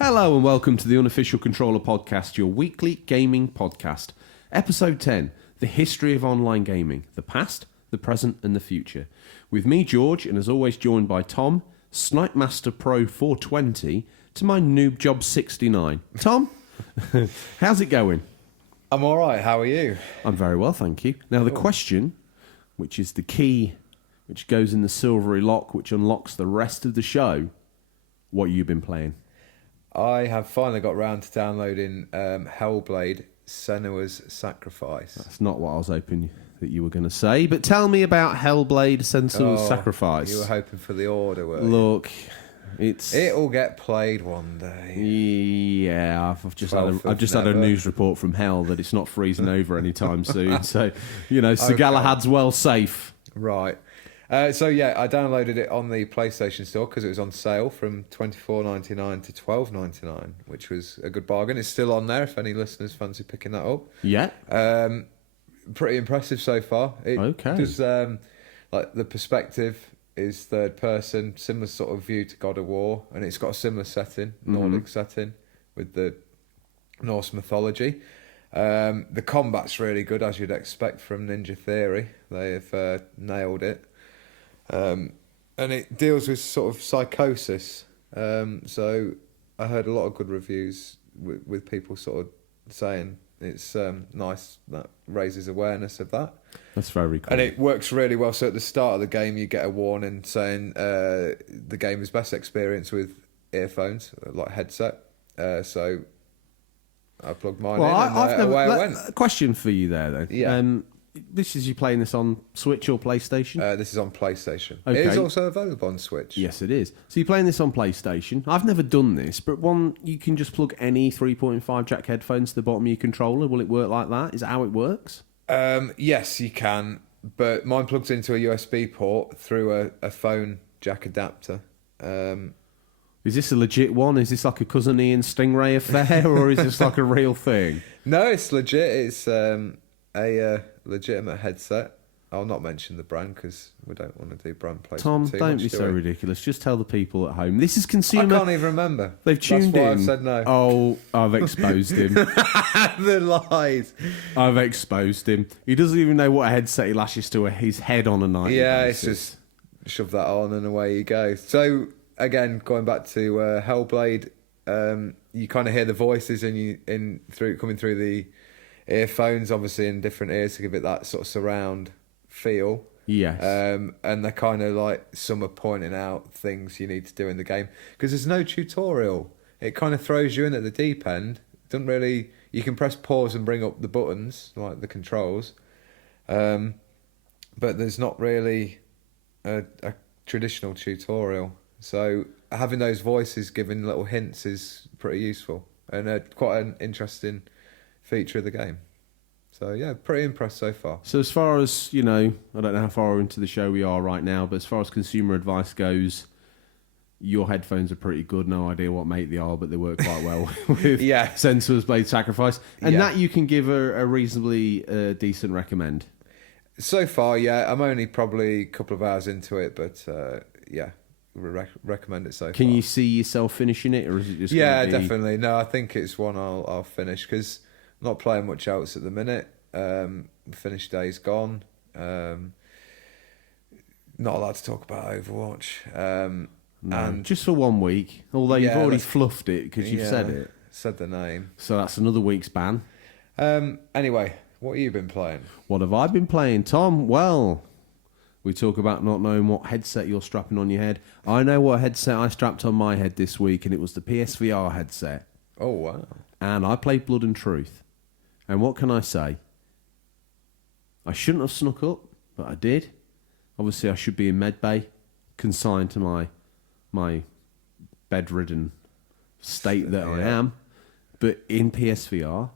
Hello and welcome to the Unofficial Controller Podcast, your weekly gaming podcast. Episode 10, The History of Online Gaming, the Past, the Present and the Future. With me, George, and as always joined by Tom, Snipe Master Pro 420, to my Noob Job 69. Tom, how's it going? I'm alright, how are you? I'm very well, thank you. Now the question, which is the key, which goes in the silvery lock, which unlocks the rest of the show, what you've been playing? I have finally got round to downloading Hellblade: Senua's Sacrifice. That's not what I was hoping that you were going to say, but tell me about Hellblade: Senua's Sacrifice. You were hoping for the order, were you? Look, it'll get played one day. Yeah, I've just had a news report from hell that it's not freezing over anytime soon. So, Sir Galahad's well safe. Right. I downloaded it on the PlayStation Store because it was on sale from $24.99 to $12.99, which was a good bargain. It's still on there if any listeners fancy picking that up. Yeah. Pretty impressive so far. Okay. Just like the perspective is third person, similar sort of view to God of War, and it's got a similar setting, Nordic setting with the Norse mythology. The combat's really good, as you'd expect from Ninja Theory. They've nailed it. And it deals with sort of psychosis. So I heard a lot of good reviews with people sort of saying it's nice, that raises awareness of that. That's very cool. And it works really well. So at the start of the game, you get a warning saying the game is best experienced with earphones, like headset. So I plugged mine in and away I went. A question for you there, then. Yeah. This is you playing this on Switch or PlayStation? This is on PlayStation. Okay. It is also available on Switch. Yes, it is. So you're playing this on PlayStation. I've never done this, but you can just plug any 3.5 jack headphones to the bottom of your controller. Will it work like that? Is that how it works? Yes, you can. But mine plugs into a USB port through a phone jack adapter. Is this a legit one? Is this like a Cousin Ian Stingray affair, or is this like a real thing? No, it's legit. It's a legitimate headset. I'll not mention the brand because we don't want to do brand placement. Tom, don't be so ridiculous. Just tell the people at home. This is consumer. I can't even remember. They've tuned That's why in. I've said no. Oh, I've exposed him. The lies. I've exposed him. He doesn't even know what headset he lashes to his head on a nightly basis. It's just shove that on and away you go. So again, going back to Hellblade, you kind of hear the voices coming through the earphones, obviously in different ears to give it that sort of surround feel. Yes. And they're kind of like, some are pointing out things you need to do in the game because there's no tutorial. It kind of throws you in at the deep end. Doesn't really. You can press pause and bring up the buttons like the controls, but there's not really a traditional tutorial. So having those voices giving little hints is pretty useful and quite an interesting feature of the game. So yeah, pretty impressed so far. So as far as, I don't know how far into the show we are right now, but as far as consumer advice goes, your headphones are pretty good. No idea what make they are, but they work quite well with Senua's Blade Sacrifice. And that you can give a reasonably decent recommend. So far, yeah. I'm only probably a couple of hours into it, but recommend it so far. Can you see yourself finishing it, or is it just definitely. No, I think it's one I'll finish because I'm not playing much else at the minute. Finished Days Gone. Not allowed to talk about Overwatch. No, and just for 1 week, although you've already fluffed it because you've said it. Said the name. So that's another week's ban. Anyway, what have you been playing? What have I been playing, Tom? Well, we talk about not knowing what headset you're strapping on your head. I know what headset I strapped on my head this week, and it was the PSVR headset. Oh, wow. And I played Blood and Truth. And what can I say? I shouldn't have snuck up, but I did. Obviously, I should be in medbay, consigned to my bedridden state that I am. But in PSVR,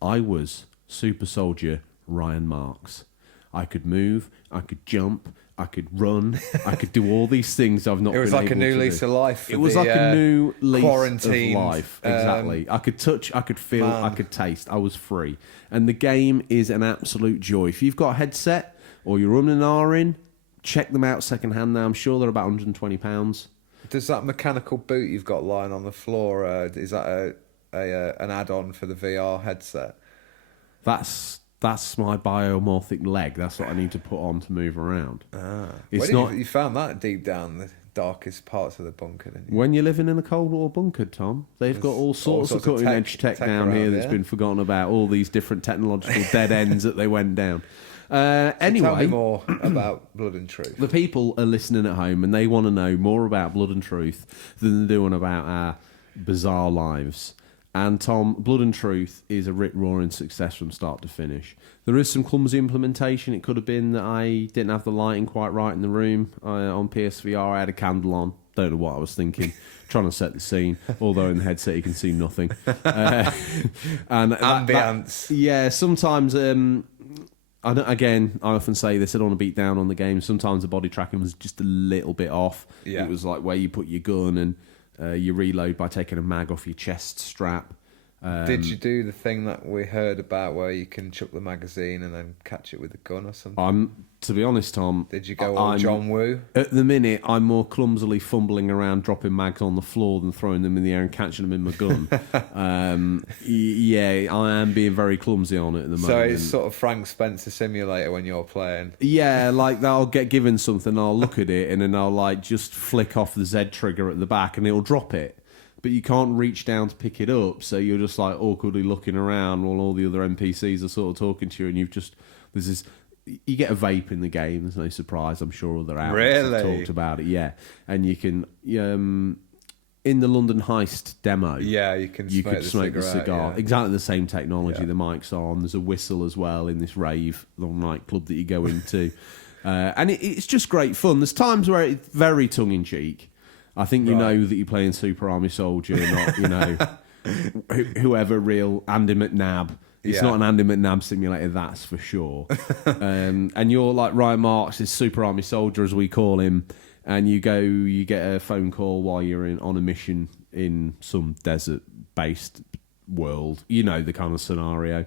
I was Super Soldier Ryan Marks. I could move, I could jump, I could run, I could do all these things I've not been able to do. It was like a new lease of life. It was like a new lease of life. Exactly. I could touch, I could feel, I could taste. I was free. And the game is an absolute joy. If you've got a headset or you're running an R in, check them out secondhand now. I'm sure they're about £120. Does that mechanical boot you've got lying on the floor, is that an add-on for the VR headset? That's my biomorphic leg. That's what I need to put on to move around. It's You found that deep down the darkest parts of the bunker, didn't you? When you're living in a Cold War bunker, Tom, they've got all sorts of cutting edge tech down here that's been forgotten about. All these different technological dead ends that they went down. Anyway, tell me more about Blood and Truth. The people are listening at home and they want to know more about Blood and Truth than they're doing about our bizarre lives. And Tom, Blood and Truth is a rip-roaring success from start to finish. There is some clumsy implementation. It could have been that I didn't have the lighting quite right in the room. On PSVR, I had a candle on. Don't know what I was thinking. Trying to set the scene. Although in the headset you can see nothing. And ambience. Sometimes... I often say this, I don't want to beat down on the game. Sometimes the body tracking was just a little bit off. Yeah. It was like where you put your gun and you reload by taking a mag off your chest strap. Did you do the thing that we heard about where you can chuck the magazine and then catch it with a gun or something? To be honest, Tom... Did you go all John Woo? At the minute, I'm more clumsily fumbling around, dropping mags on the floor than throwing them in the air and catching them in my gun. I am being very clumsy on it at the moment. So it's sort of Frank Spencer Simulator when you're playing? Yeah, like I'll get given something, I'll look at it, and then I'll like just flick off the Z trigger at the back and it'll drop it. But you can't reach down to pick it up, so you're just like awkwardly looking around while all the other NPCs are sort of talking to you, and you get a vape in the game. There's no surprise. I'm sure other outlets have talked about it. Yeah, and you can in the London Heist demo. Yeah, you could smoke the cigar. Yeah. Exactly the same technology. Yeah. The mic's on. There's a whistle as well in this rave nightclub that you go into, and it's just great fun. There's times where it's very tongue in cheek. I think you know that you're playing Super Army Soldier, not whoever real Andy McNabb. It's not an Andy McNabb simulator, that's for sure. And you're like Ryan Marks, this Super Army Soldier, as we call him, and you get a phone call while you're on a mission in some desert-based world. You know the kind of scenario.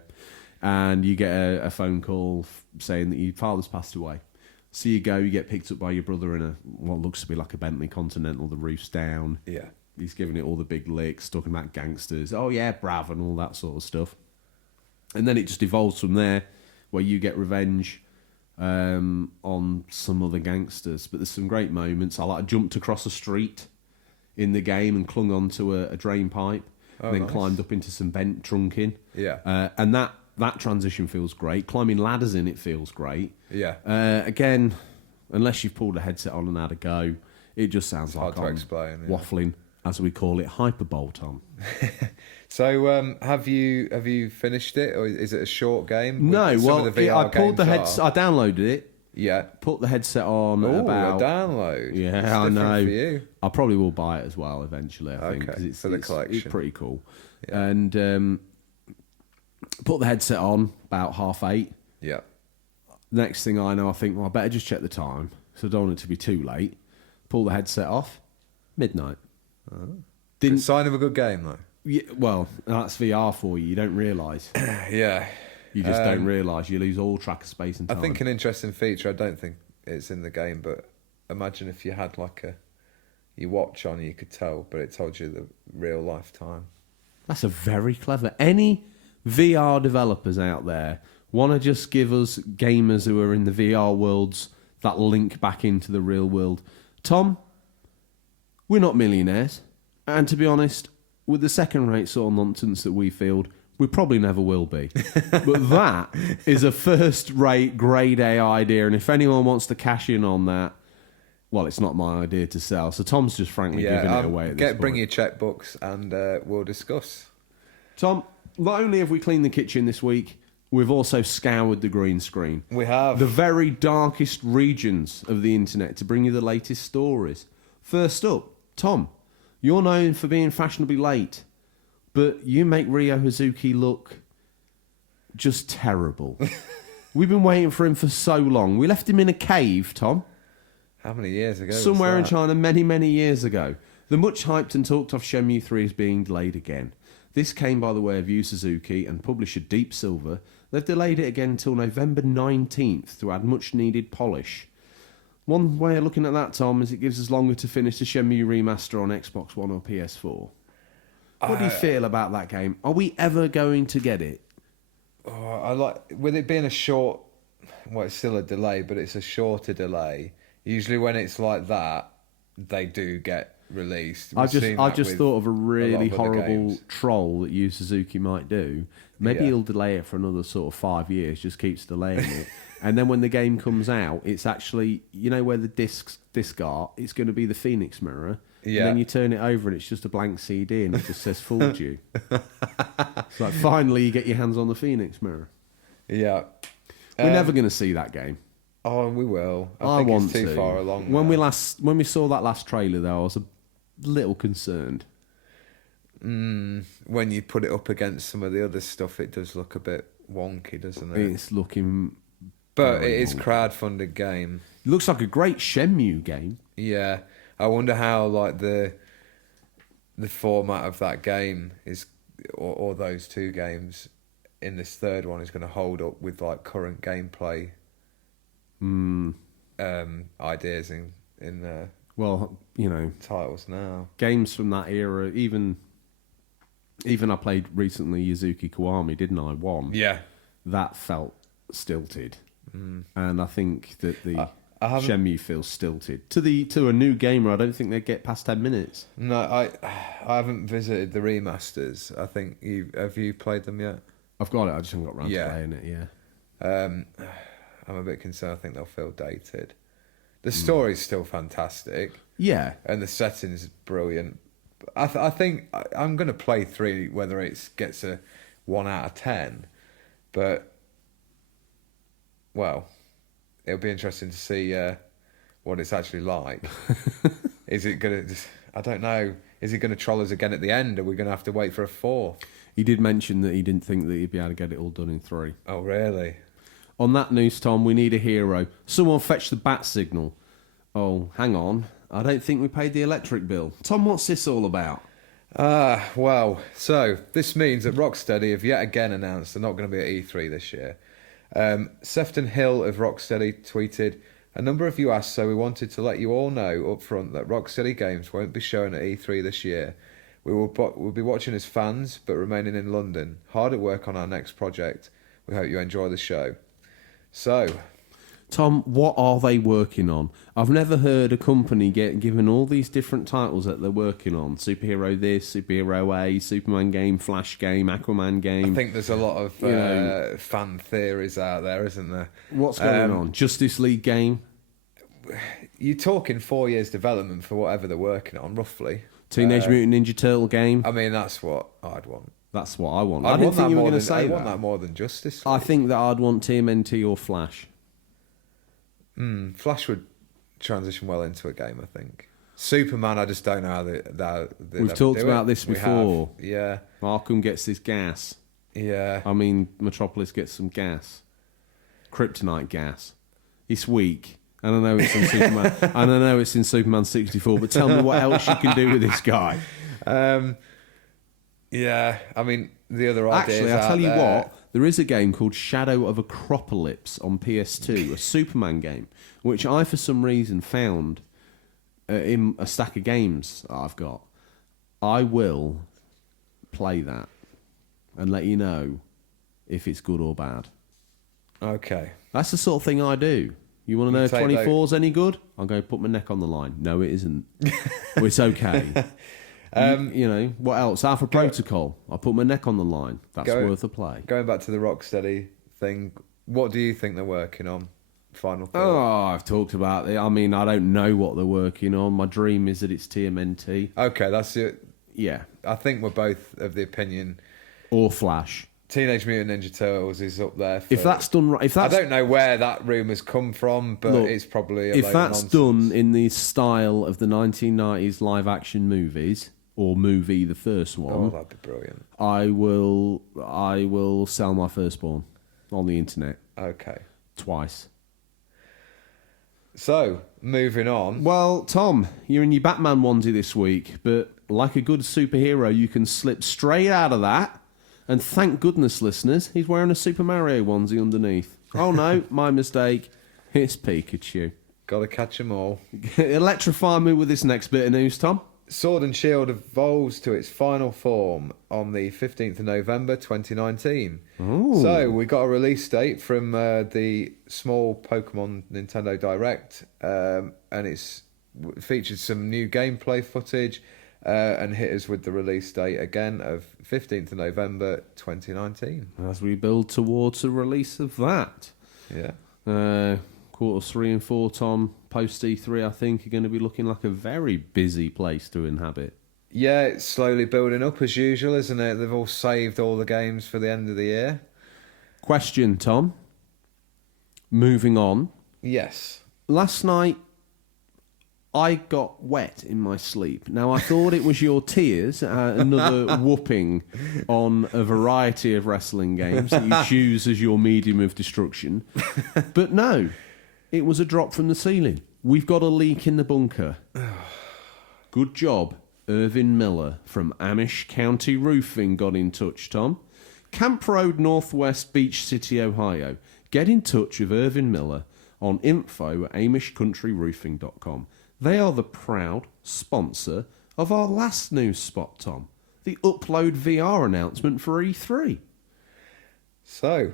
And you get a phone call saying that your father's passed away. So you get picked up by your brother in what looks to be like a Bentley Continental, the roof's down. Yeah. He's giving it all the big licks, talking about gangsters. Oh yeah, brav, and all that sort of stuff. And then it just evolves from there, where you get revenge on some other gangsters. But there's some great moments. I jumped across a street in the game and clung onto a drain pipe, and then climbed up into some bent trunking. Yeah. And that transition feels great. Climbing ladders in it feels great. Yeah. Again, unless you've pulled a headset on and had a go, it just sounds like I'm waffling, as we call it, hyperbole, Tom. So, have you finished it, or is it a short game? No, I pulled the headset. I downloaded it. Yeah. Put the headset on. A download. Yeah, I know. For you. I probably will buy it as well eventually. I think because for the collection. It's pretty cool. Yeah. And put the headset on about 8:30. Yeah. Next thing I know, I think, I better just check the time, so I don't want it to be too late. Pull the headset off, midnight. Good sign of a good game, though. Yeah, well, that's VR for you. You don't realise. Yeah. You just don't realise. You lose all track of space and time. I think an interesting feature, I don't think it's in the game, but imagine if you had your watch on, you could tell, but it told you the real life time. That's a very clever... Any VR developers out there want to just give us gamers who are in the VR worlds that link back into the real world. Tom, we're not millionaires. And to be honest, with the second-rate sort of nonsense that we field, we probably never will be. But that is a first-rate, grade A idea. And if anyone wants to cash in on that, well, it's not my idea to sell. So Tom's just frankly giving it away at this point. Bring your checkbooks and we'll discuss. Tom, not only have we cleaned the kitchen this week, we've also scoured the green screen. We have. The very darkest regions of the internet to bring you the latest stories. First up, Tom, you're known for being fashionably late, but you make Ryo Hazuki look just terrible. We've been waiting for him for so long. We left him in a cave, Tom. How many years ago? Somewhere in China, many, many years ago. The much hyped and talked of Shenmue 3 is being delayed again. This came by the way of Yu Suzuki and publisher Deep Silver. They've delayed it again until November 19th to add much needed polish. One way of looking at that, Tom, is it gives us longer to finish the Shenmue remaster on Xbox One or PS4. What do you feel about that game? Are we ever going to get it? I like with it being a short. Well, it's still a delay, but it's a shorter delay. Usually, when it's like that, they do get released. I just thought of a really horrible troll that Yu Suzuki might do. Maybe he'll delay it for another sort of 5 years, just keeps delaying it. And then when the game comes out, it's actually, you know where the disc are? It's going to be the Phoenix Mirror. Yeah. And then you turn it over and it's just a blank CD and it just says, fooled you. It's like, finally you get your hands on the Phoenix Mirror. Yeah. We're never going to see that game. Oh, we will. I think it's too far along when we saw that last trailer, though, I was a little concerned. When you put it up against some of the other stuff, it does look a bit wonky, doesn't it? It's looking... But it is crowd-funded game. It looks like a great Shenmue game. Yeah. I wonder how like the format of that game is, or those two games in this third one is going to hold up with like current gameplay ideas in well, you know, titles now. Games from that era, even I played recently Yuzuki Kiwami, didn't I? One. Yeah. That felt stilted. And I think that the Shenmue feels stilted. To a new gamer, I don't think they'd get past 10 minutes. No, I haven't visited the remasters. I think have you played them yet? I've got it, I just haven't got around to playing it, yeah. I'm a bit concerned. I think they'll feel dated. The story's still fantastic. Yeah. And the setting's brilliant. I think I'm going to play 3 whether it gets a 1 out of 10. But, well, it'll be interesting to see what it's actually like. Is it going to... I don't know. Is he going to troll us again at the end? Are we going to have to wait for a 4th? He did mention that he didn't think that he'd be able to get it all done in 3. Oh, really? On that news, Tom, we need a hero. Someone fetch the bat signal. Oh, hang on. I don't think we paid the electric bill. Tom, what's this all about? Well, so this means that Rocksteady have yet again announced they're not going to be at E3 this year. Sefton Hill of Rocksteady tweeted, "A number of you asked, so we wanted to let you all know up front that Rocksteady games won't be shown at E3 this year. We'll be watching as fans, but remaining in London. Hard at work on our next project. We hope you enjoy the show." So, Tom, what are they working on? I've never heard a company get given all these different titles that they're working on. Superhero this, Superhero A, Superman game, Flash game, Aquaman game. I think there's a lot of fan theories out there, isn't there? What's going on? Justice League game? You're talking 4 years development for whatever they're working on, roughly. Teenage Mutant Ninja Turtle game? I mean, that's what I'd want. That's what I want. I didn't think you were going to say that. I want that more than Justice League. I think that I'd want TMNT or Flash. Flash would transition well into a game, I think. Superman, I just don't know how they We've talked about this before. Yeah. Arkham gets this gas. Yeah. I mean, Metropolis gets some gas. Kryptonite gas. It's weak. And I know it's in Superman. And I know it's in Superman 64. But tell me what else you can do with this guy. Yeah. I mean, the other ideas. Actually, I'll tell you what. There is a game called Shadow of Acropolis on PS2, a Superman game, which I, for some reason, found in a stack of games that I've got. I will play that and let you know if it's good or bad. Okay. That's the sort of thing I do. You want to know if 24's any good? I'll go put my neck on the line. No, it isn't. Well, it's okay. You know, what else? Alpha Protocol. I put my neck on the line. That's worth a play. Going back to the Rocksteady thing, what do you think they're working on? Final thought. Oh, I've talked about it. I mean, I don't know what they're working on. My dream is that it's TMNT. Okay, that's it. Yeah. I think we're both of the opinion. Or Flash. Teenage Mutant Ninja Turtles is up there. If that's done right, I don't know where that rumour's come from, but it's probably if that's done in the style of the 1990s live-action movies, or movie, the first one. Oh, that'd be brilliant. I will sell my firstborn on the internet. Okay. Twice. So, moving on. Well, Tom, you're in your Batman onesie this week, but like a good superhero, you can slip straight out of that. And thank goodness, listeners, he's wearing a Super Mario onesie underneath. Oh no, my mistake. It's Pikachu. Got to catch 'em all. Electrify me with this next bit of news, Tom. Sword and Shield evolves to its final form on the 15th of November 2019. Ooh. So we got a release date from the small Pokemon Nintendo Direct, and it's featured some new gameplay footage and hit us with the release date again of 15th of November 2019. As we build towards the release of that. Yeah. Quarters 3 and 4, Tom, post E3, I think, are going to be looking like a very busy place to inhabit. Yeah, it's slowly building up as usual, isn't it? They've all saved all the games for the end of the year. Question, Tom. Moving on. Yes. Last night, I got wet in my sleep. Now, I thought it was your tears, another whooping on a variety of wrestling games that you choose as your medium of destruction. But no, it was a drop from the ceiling. We've got a leak in the bunker. Good job. Irvin Miller from Amish County Roofing got in touch, Tom. Camp Road, Northwest Beach City, Ohio. Get in touch with Irvin Miller on info@amishcountryroofing.com. They are the proud sponsor of our last news spot, Tom. The Upload VR announcement for E3. So,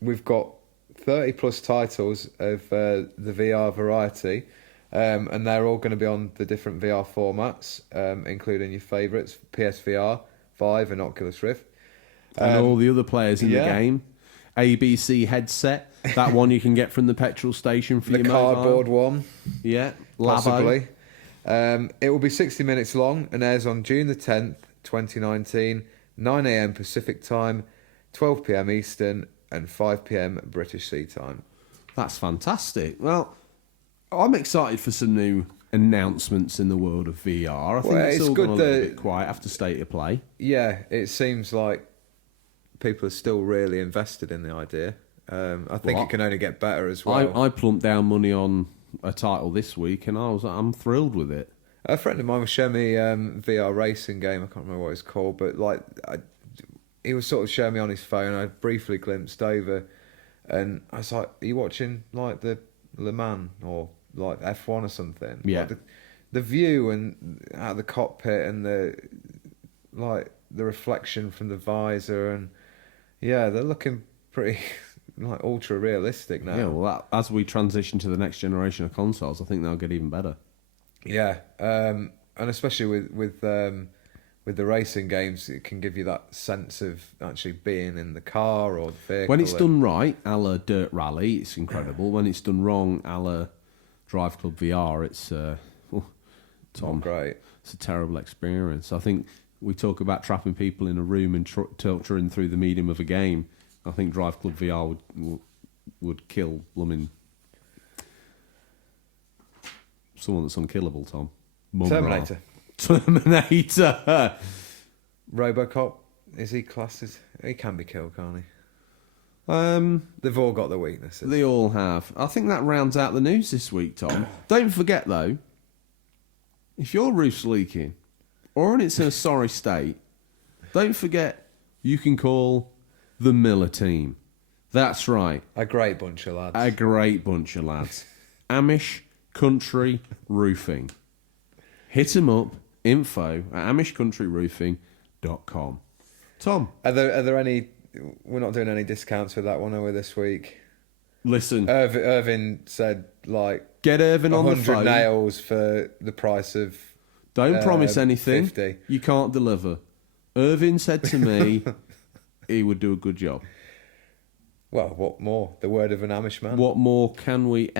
we've got 30 plus titles of the VR variety, and they're all going to be on the different VR formats, including your favourites, PSVR 5 and Oculus Rift. And all the other players in yeah. the game. ABC headset, that one you can get from the petrol station for The your mobile. cardboard one, Yeah, Labo. possibly. It will be 60 minutes long and airs on June the 10th, 2019, 9 a.m. Pacific Time, 12 p.m. Eastern, and 5 p.m. British Sea Time. That's fantastic. Well, I'm excited for some new announcements in the world of VR. I think Well, it's it's all good gone a little that- bit quiet after State of Play. Yeah, it seems like people are still really invested in the idea. I think Well, it can only get better as well. I plumped down money on a title this week, and I'm thrilled with it. A friend of mine was showing me VR racing game. I can't remember what it's called, but he was sort of showing me on his phone. I briefly glimpsed over, and I was like, "Are you watching like the Le Mans or like F1 or something?" Yeah. Like the view and out of the cockpit and the reflection from the visor, and yeah, they're looking pretty like ultra realistic now. Yeah, well, as we transition to the next generation of consoles, I think they'll get even better. Yeah, and especially with the racing games, it can give you that sense of actually being in the car or the vehicle. When it's done right, a la Dirt Rally, it's incredible. When it's done wrong, a la Drive Club VR, it's Tom, not great. it's a terrible experience. I think we talk about trapping people in a room and torturing through the medium of a game. I think Drive Club VR would kill blooming someone that's unkillable, Tom. Terminator. Terminator. Robocop, is he classed as... He can be killed, can't he? Um, They've all got their weaknesses. They all have. I think that rounds out the news this week, Tom. Don't forget, though, if your roof's leaking or it's in a sorry state, don't forget you can call the Miller team. That's right. A great bunch of lads. A great bunch of lads. Amish Country Roofing. Hit them up, info@amishcountryroofing.com. Tom. Are there any... We're not doing any discounts with that one, are we, this week? Listen. Irvin said, like... Get Irvin on the 100 phone. nails for the price of... Don't promise anything. 50. You can't deliver. Irvin said to me he would do a good job. Well, what more? The word of an Amish man? What more can we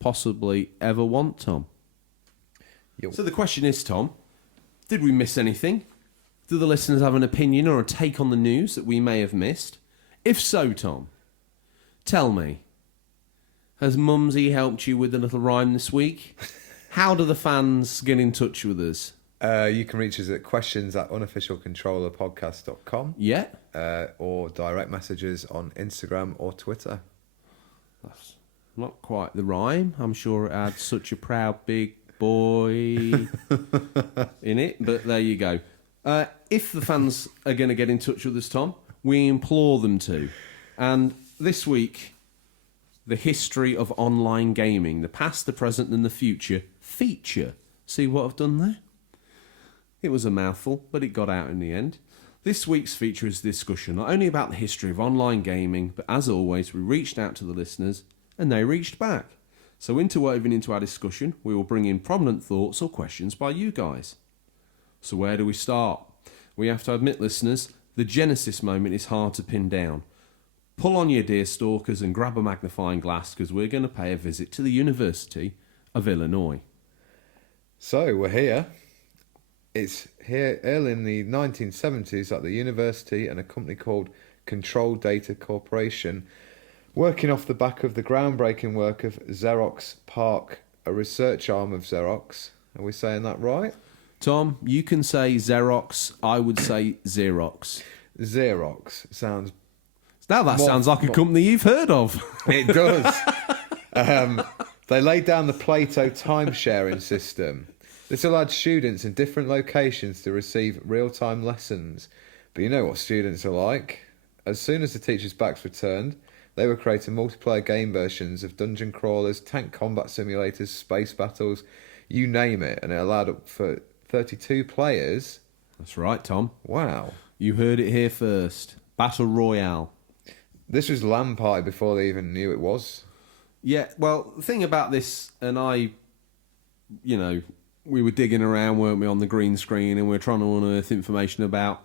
possibly ever want, Tom? Yo. So the question is, Tom, did we miss anything? Do the listeners have an opinion or a take on the news that we may have missed? If so, Tom, tell me, has Mumsy helped you with a little rhyme this week? How do the fans get in touch with us? You can reach us at questions@unofficialcontrollerpodcast.com. Yeah. Or direct messages on Instagram or Twitter. That's not quite the rhyme. I'm sure it had such a proud big boy in it, but there you go. If the fans are going to get in touch with us, Tom, we implore them to. And this week, The History of Online Gaming, the Past, the Present and the Future feature. See what I've done there? It was a mouthful, but it got out in the end. This week's feature is a discussion not only about the history of online gaming, but as always, we reached out to the listeners and they reached back. So interwoven into our discussion, we will bring in prominent thoughts or questions by you guys. So where do we start? We have to admit, listeners, the genesis moment is hard to pin down. Pull on your deer stalkers and grab a magnifying glass because we're going to pay a visit to the University of Illinois. So we're here. It's here early in the 1970s at the university and a company called Control Data Corporation, working off the back of the groundbreaking work of Xerox PARC, a research arm of Xerox. Are we saying that right? Tom, you can say Xerox, I would say Xerox. Xerox sounds... Now that sounds like a company you've heard of. It does. They laid down the Plato time-sharing system. This allowed students in different locations to receive real-time lessons. But you know what students are like. As soon as the teachers' backs were turned, they were creating multiplayer game versions of dungeon crawlers, tank combat simulators, space battles, you name it, and it allowed up for 32 players. That's right, Tom. Wow. You heard it here first. Battle Royale. This was LAN party before they even knew it was. Yeah, well, the thing about this, and we were digging around, weren't we, on the green screen, and we were trying to unearth information about,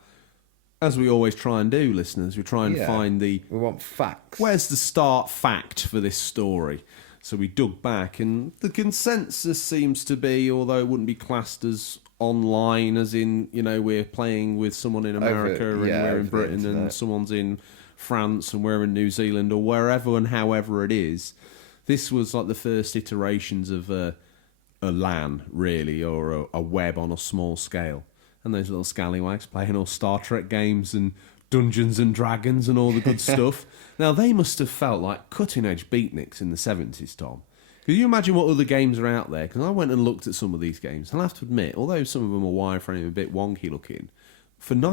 as we always try and do, listeners, we try and find We want facts. where's the start fact for this story? So we dug back, and the consensus seems to be, although it wouldn't be classed as online, as in, we're playing with someone in America and we're in Britain and someone's in France and we're in New Zealand or wherever and however it is. This was like the first iterations of a LAN, really, or a web on a small scale. And those little scallywags playing all Star Trek games and Dungeons and Dragons and all the good stuff. Now, they must have felt like cutting-edge beatniks in the 70s, Tom. Can you imagine what other games are out there? Because I went and looked at some of these games. I'll have to admit, although some of them are wireframe a bit wonky looking, for early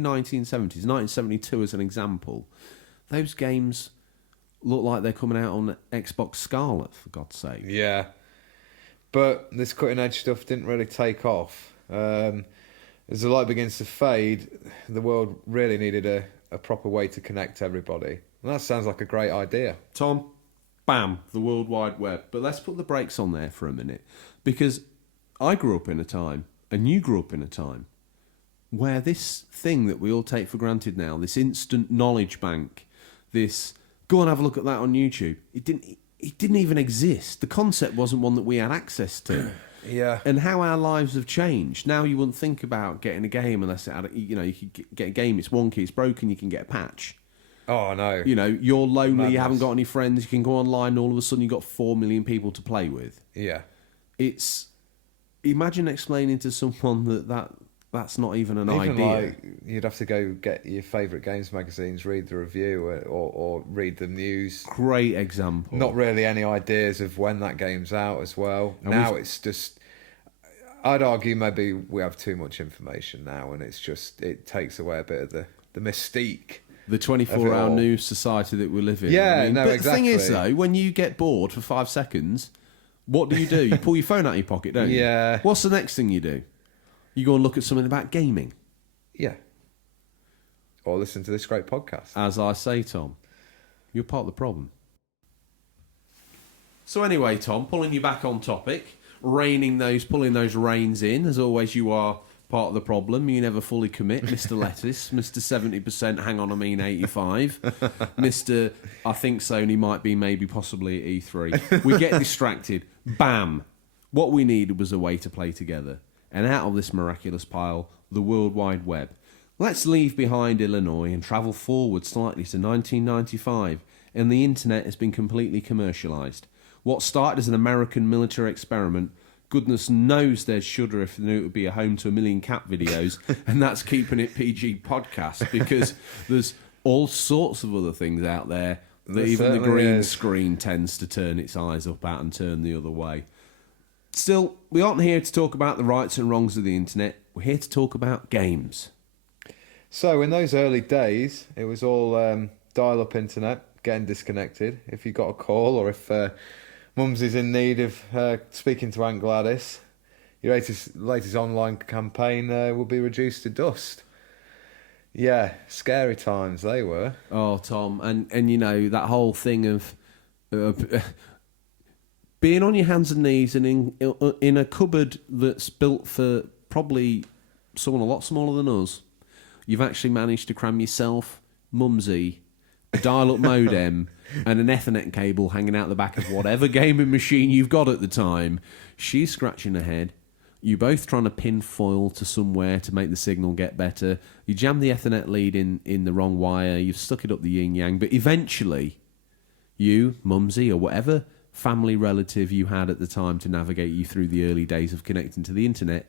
1970s, 1972 as an example, those games look like they're coming out on Xbox Scarlet, for God's sake. Yeah. But this cutting-edge stuff didn't really take off. As the light begins to fade, the world really needed a proper way to connect everybody. And that sounds like a great idea. Tom, bam, the World Wide Web. But let's put the brakes on there for a minute. Because I grew up in a time, and you grew up in a time, where this thing that we all take for granted now, this instant knowledge bank, this go and have a look at that on YouTube, it didn't even exist. The concept wasn't one that we had access to. Yeah. And how our lives have changed. Now you wouldn't think about getting a game unless it had, you could get a game, it's wonky, it's broken, you can get a patch. Oh, I know. You're lonely, Madness. You haven't got any friends, you can go online and all of a sudden you've got 4 million people to play with. Yeah. Imagine explaining to someone that's not even an idea. Like, you'd have to go get your favourite games magazines, read the review or read the news. Great example. Not really any ideas of when that game's out as well. And now it's just... I'd argue maybe we have too much information now and it takes away a bit of the mystique. The 24-hour news society that we live in. Yeah, but exactly. The thing is, though, when you get bored for 5 seconds, what do? You pull your phone out of your pocket, don't you? Yeah. What's the next thing you do? You go and look at something about gaming. Yeah. Or listen to this great podcast. As I say, Tom, you're part of the problem. So anyway, Tom, pulling you back on topic, pulling those reins in. As always, you are part of the problem. You never fully commit, Mr. Lettuce, Mr. 70%, hang on, I mean 85. Mr. I think Sony might be maybe possibly at E3. We get distracted. Bam. What we needed was a way to play together. And out of this miraculous pile, the World Wide Web. Let's leave behind Illinois and travel forward slightly to 1995, and the internet has been completely commercialised. What started as an American military experiment, goodness knows they'd shudder if they knew it would be a home to a million cat videos, and that's keeping it PG podcast, because there's all sorts of other things out there that even the green screen tends to turn its eyes up at and turn the other way. Still, we aren't here to talk about the rights and wrongs of the internet. We're here to talk about games. So in those early days, it was all dial-up internet, getting disconnected. If you got a call, or if Mumsy's in need of speaking to Aunt Gladys, your latest online campaign will be reduced to dust. Yeah, scary times they were. Oh, Tom, and you know that whole thing of being on your hands and knees and in a cupboard that's built for probably someone a lot smaller than us. You've actually managed to cram yourself, Mumsy, a dial-up modem, and an Ethernet cable hanging out the back of whatever gaming machine you've got at the time. She's scratching her head. You both trying to pin foil to somewhere to make the signal get better. You jam the Ethernet lead in the wrong wire. You've stuck it up the yin-yang. But eventually, you, Mumsy, or whatever family relative you had at the time to navigate you through the early days of connecting to the internet,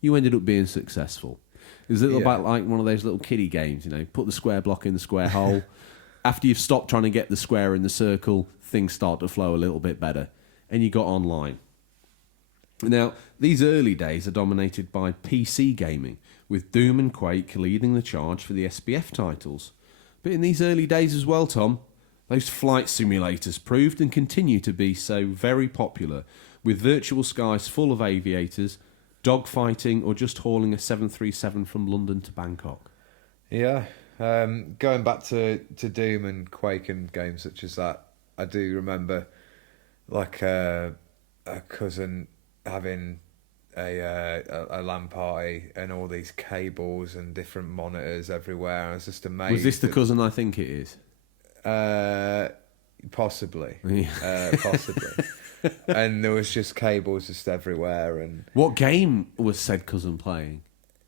you ended up being successful. It was a little bit like one of those little kiddie games, you know, put the square block in the square hole. After you've stopped trying to get the square in the circle, things start to flow a little bit better. And you got online. Now, these early days are dominated by PC gaming, with Doom and Quake leading the charge for the SPF titles. But in these early days as well, Tom, those flight simulators proved and continue to be so very popular, with virtual skies full of aviators, dogfighting, or just hauling a 737 from London to Bangkok. Yeah, going back to Doom and Quake and games such as that, I do remember like a cousin having a LAN party and all these cables and different monitors everywhere. I was just amazed. Was this the cousin I think it is? Possibly. Yeah. Possibly. And there was just cables just everywhere. And what game was said cousin playing?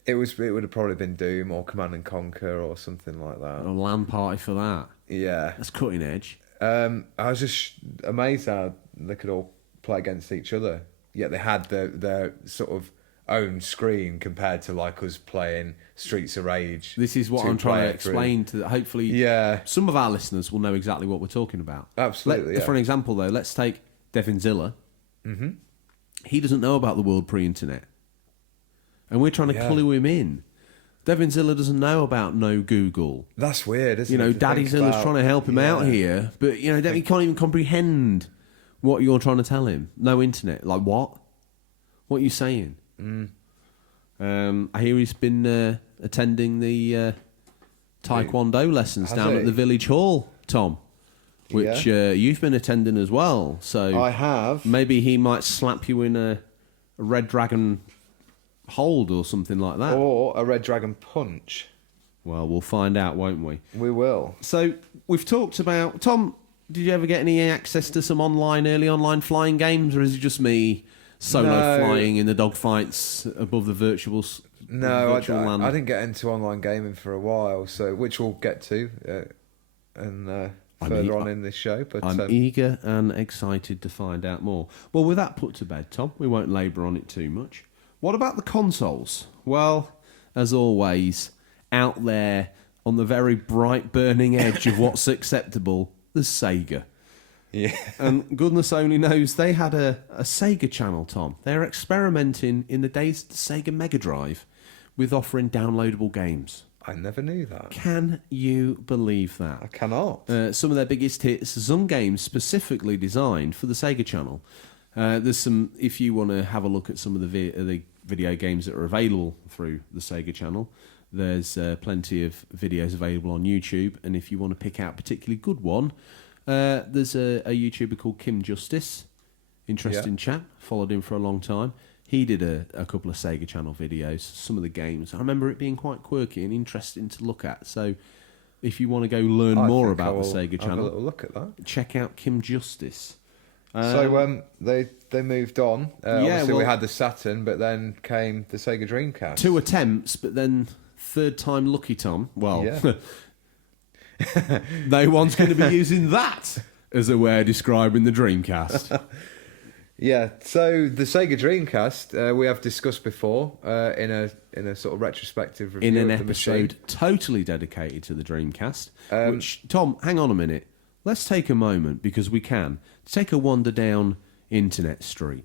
It would have probably been Doom or Command and Conquer or something like that. A LAN party for that? Yeah. That's cutting edge. I was just amazed how they could all play against each other. Yet they had their sort of own screen compared to like us playing Streets of Rage. This is what I'm trying to explain to hopefully some of our listeners will know exactly what we're talking about. Absolutely. For an example though, let's take Devinzilla. Mm-hmm. He doesn't know about the world pre-internet. And we're trying to clue him in. Devinzilla doesn't know about no Google. That's weird, isn't it? You know, Daddy Zilla's trying to help him out here, but you know, he can't even comprehend what you're trying to tell him. No internet. Like what? What are you saying? I hear he's been attending the Taekwondo lessons down at the village hall, Tom, which you've been attending as well. So I have. Maybe he might slap you in a Red Dragon hold or something like that. Or a Red Dragon punch. Well, we'll find out, won't we? We will. So we've talked about... Tom, did you ever get any access to some early online flying games, or is it just me solo flying in the dogfights above the virtual land? I didn't get into online gaming for a while, so which we'll get to further on in this show. But I'm eager and excited to find out more. Well, with that put to bed, Tom, we won't labour on it too much. What about the consoles? Well, as always, out there on the very bright burning edge of what's acceptable, there's Sega. Yeah. And goodness only knows they had a Sega channel, Tom. They're experimenting in the days of the Sega Mega Drive with offering downloadable games. I never knew that. Can you believe that? I cannot. Some of their biggest hits are some games specifically designed for the Sega channel. There's some, if you want to have a look at some of the video games that are available through the Sega channel, there's plenty of videos available on YouTube. And if you want to pick out a particularly good one, there's a YouTuber called Kim Justice. Interesting chap. Followed him for a long time. He did a couple of Sega channel videos, some of the games. I remember it being quite quirky and interesting to look at. So if you want to go learn more about the Sega channel, have a little look at that. Check out Kim Justice. So they moved on. Obviously we had the Saturn, but then came the Sega Dreamcast. 2 attempts, but then third time lucky, Tom. Well, no one's going to be using that as a way of describing the Dreamcast. Yeah, so the Sega Dreamcast we have discussed before in a sort of retrospective review in an of the episode machine. Totally dedicated to the Dreamcast. Which, Tom, hang on a minute. Let's take a moment, because we can, take a wander down Internet Street.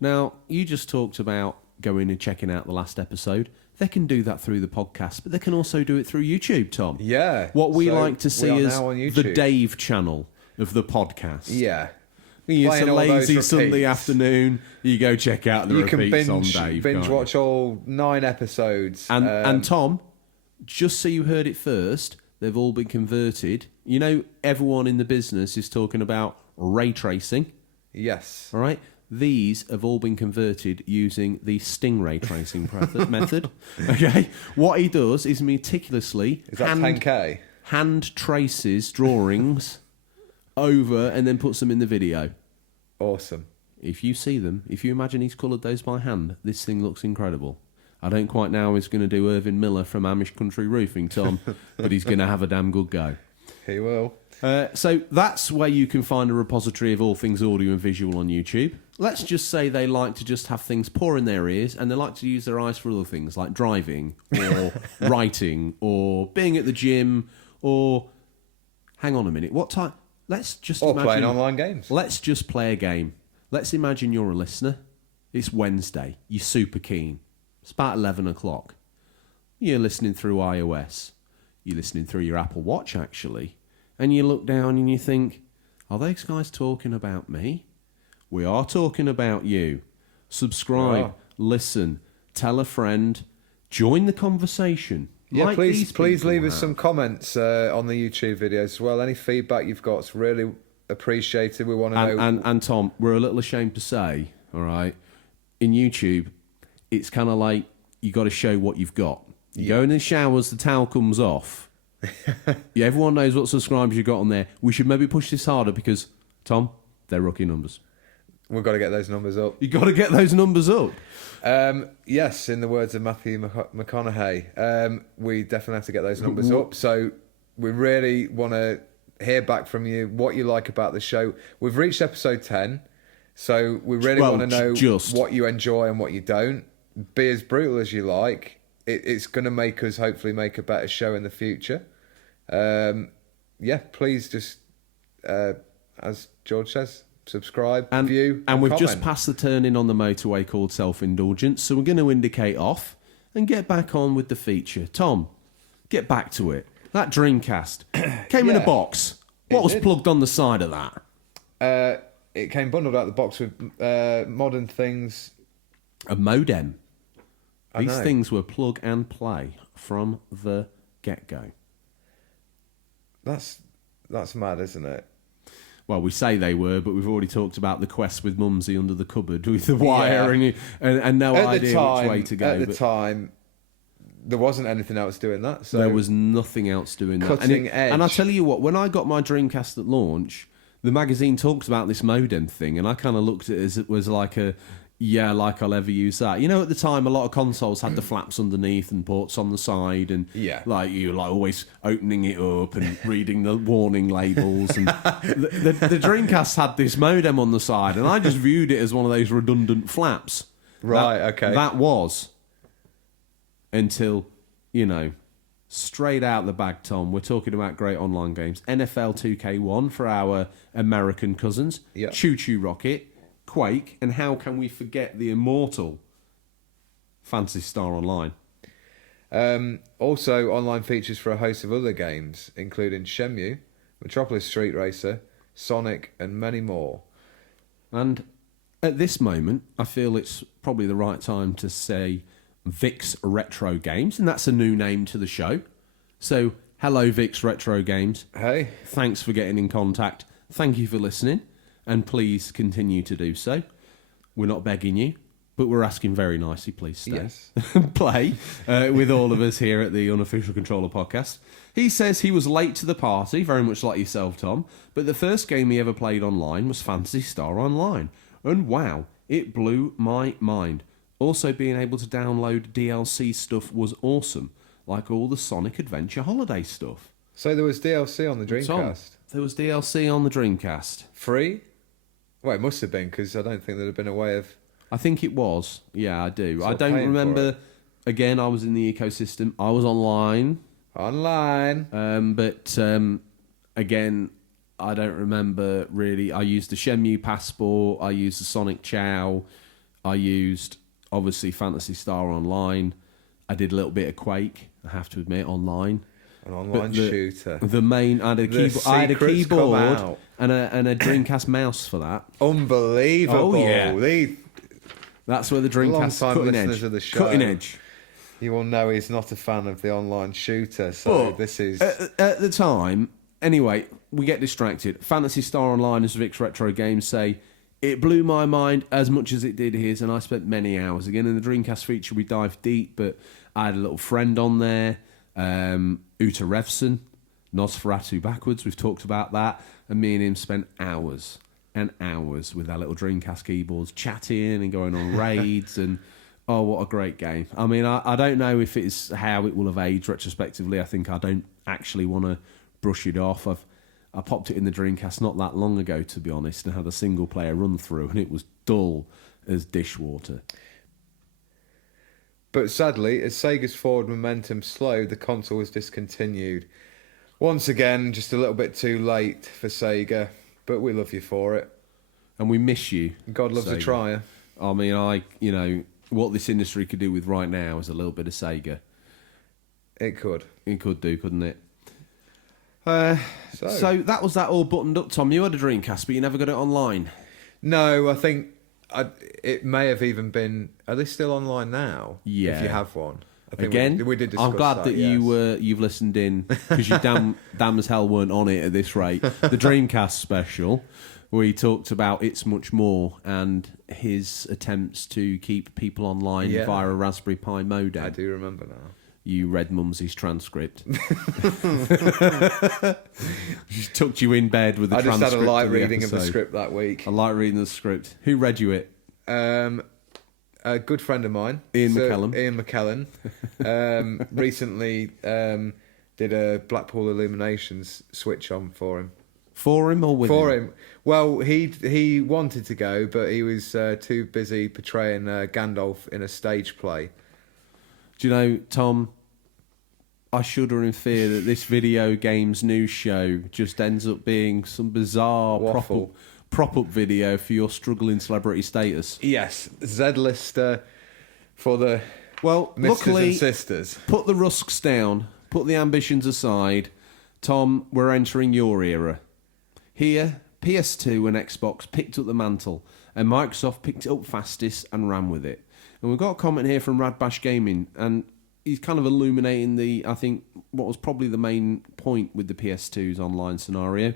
Now, you just talked about going and checking out the last episode, they can do that through the podcast, but they can also do it through YouTube, Tom. Yeah. What we So like to see we are is now on the YouTube. Dave channel of the podcast. Yeah. It's Playing a all those lazy Sunday repeats. afternoon. You go check out the You can repeats on binge Dave. can't you? watch all 9 episodes. And Tom, just so you heard it first, they've all been converted. You know, everyone in the business is talking about ray tracing. Yes. All right? These have all been converted using the Stingray tracing method. Okay? What he does is meticulously Is that 10K? hand traces drawings over and then puts them in the video. Awesome. If you see them, if you imagine he's coloured those by hand, this thing looks incredible. I don't quite know how he's going to do Irvin Miller from Amish Country Roofing, Tom, but he's going to have a damn good go. He will. So that's where you can find a repository of all things audio and visual on YouTube. Let's just say they like to just have things pour in their ears and they like to use their eyes for other things like driving or writing or being at the gym or... Hang on a minute. What time... Let's just Or imagine, playing online games. Let's just play a game. Let's imagine you're a listener. It's Wednesday. You're super keen. It's about 11 o'clock. You're listening through iOS. You're listening through your Apple Watch, actually. And you look down and you think, are those guys talking about me? We are talking about you. Subscribe, listen, tell a friend, join the conversation. Yeah, like please leave us some comments on the YouTube videos as well. Any feedback you've got is really appreciated. We want to know. And Tom, we're a little ashamed to say, all right, in YouTube, it's kind of like you got to show what you've got. You go in the showers, the towel comes off. Yeah, everyone knows what subscribers you got on there. We should maybe push this harder because, Tom, they're rookie numbers. We've got to get those numbers up. You got to get those numbers up. Yes, in the words of Matthew McConaughey, we definitely have to get those numbers up. So we really want to hear back from you, what you like about the show. We've reached episode 10, so we really want to know what you enjoy and what you don't. Be as brutal as you like. It's going to make us hopefully make a better show in the future. Yeah, please just, as George says, subscribe, view, and we've comment. just passed the turning on the motorway called self-indulgence, so we're going to indicate off and get back on with the feature. Tom, get back to it. That Dreamcast came in a box. What was plugged on the side of that? It came bundled out of the box with modern things. A modem. These things were plug and play from the get-go. That's mad, isn't it? Well, we say they were, but we've already talked about the quest with Mumsy under the cupboard with the wire and no idea which way to go. At the time, there wasn't anything else doing that. So there was nothing else doing that. Cutting edge. And I tell you what, when I got my Dreamcast at launch, the magazine talked about this modem thing, and I kind of looked at it as it was like like I'll ever use that. You know, at the time, a lot of consoles had the flaps underneath and ports on the side, and like you like always opening it up and reading the warning labels. And the Dreamcast had this modem on the side, and I just viewed it as one of those redundant flaps. Right. Okay. That was until straight out the bag, Tom. We're talking about great online games. NFL 2K1 for our American cousins. Yep. Choo Choo Rocket. Quake, and how can we forget the immortal Phantasy Star Online? Also, online features for a host of other games, including Shenmue, Metropolis Street Racer, Sonic, and many more. And at this moment, I feel it's probably the right time to say Vix Retro Games, and that's a new name to the show. So, hello, Vix Retro Games. Hey. Thanks for getting in contact. Thank you for listening. And please continue to do so. We're not begging you, but we're asking very nicely, please stay. Yes. Play with all of us here at the Unofficial Controller podcast. He says he was late to the party, very much like yourself, Tom, but the first game he ever played online was Phantasy Star Online. And wow, it blew my mind. Also being able to download DLC stuff was awesome, like all the Sonic Adventure Holiday stuff. So there was DLC on the Dreamcast? Tom, there was DLC on the Dreamcast. Free? Well, it must have been, because I don't think there'd have been a way of... I think it was. Yeah, I do. I don't remember... Again, I was in the ecosystem. I was online. But again, I don't remember really. I used the Shenmue Passport. I used the Sonic Chow. I used obviously Phantasy Star Online. I did a little bit of Quake, I have to admit, online. An online shooter. The main, I had a The keyboard, I had a secrets come keyboard out. and a Dreamcast mouse for that. Unbelievable. Oh, yeah. That's where the Dreamcast Long-time cutting listeners edge. of the show. Cutting edge. You will know he's not a fan of the online shooter, so But this is... At the time, anyway, we get distracted. Phantasy Star Online, as Vic's Retro Games say, it blew my mind as much as it did his, and I spent many hours. Again, in the Dreamcast feature, we dive deep, but I had a little friend on there, Uta Revson, Nosferatu backwards, we've talked about that, and me and him spent hours and hours with our little Dreamcast keyboards, chatting and going on raids, and oh, what a great game. I mean, I don't know if it's how it will have aged retrospectively. I think I don't actually want to brush it off. I popped it in the Dreamcast not that long ago, to be honest, and had a single-player run-through, and it was dull as dishwater. But sadly, as Sega's forward momentum slowed, the console was discontinued. Once again, just a little bit too late for Sega, but we love you for it. And we miss you. God loves a Sega. trier. I mean, what this industry could do with right now is a little bit of Sega. It could. It could do, couldn't it? So that was that all buttoned up, Tom. You had a Dreamcast, but you never got it online. no, I think it may have even been... Are they still online now? Yeah. If you have one. I think Again, we did discuss I'm glad that yes. you've listened in, because you damn as hell weren't on it at this rate. The Dreamcast special, where he talked about It's Much More and his attempts to keep people online via a Raspberry Pi modem. I do remember now. You read Mumsy's transcript. She tucked you in bed with the I just transcript. had a light of the reading of the episode. script that week. A light reading of the script. Who read you it? A good friend of mine, Ian McKellen. Ian McKellen, recently did a Blackpool Illuminations switch on for him. For him or with him? Well, he wanted to go, but he was too busy portraying Gandalf in a stage play. Do you know, Tom, I shudder in fear that this video games news show just ends up being some bizarre Waffle. prop-up video for your struggling celebrity status. Yes, Z-lister for the Well, Misters luckily, and Sisters. put the rusks down, put the ambitions aside. Tom, we're entering your era. Here, PS2 and Xbox picked up the mantle, and Microsoft picked it up fastest and ran with it. And we've got a comment here from Radbash Gaming, and he's kind of illuminating I think, what was probably the main point with the PS2's online scenario.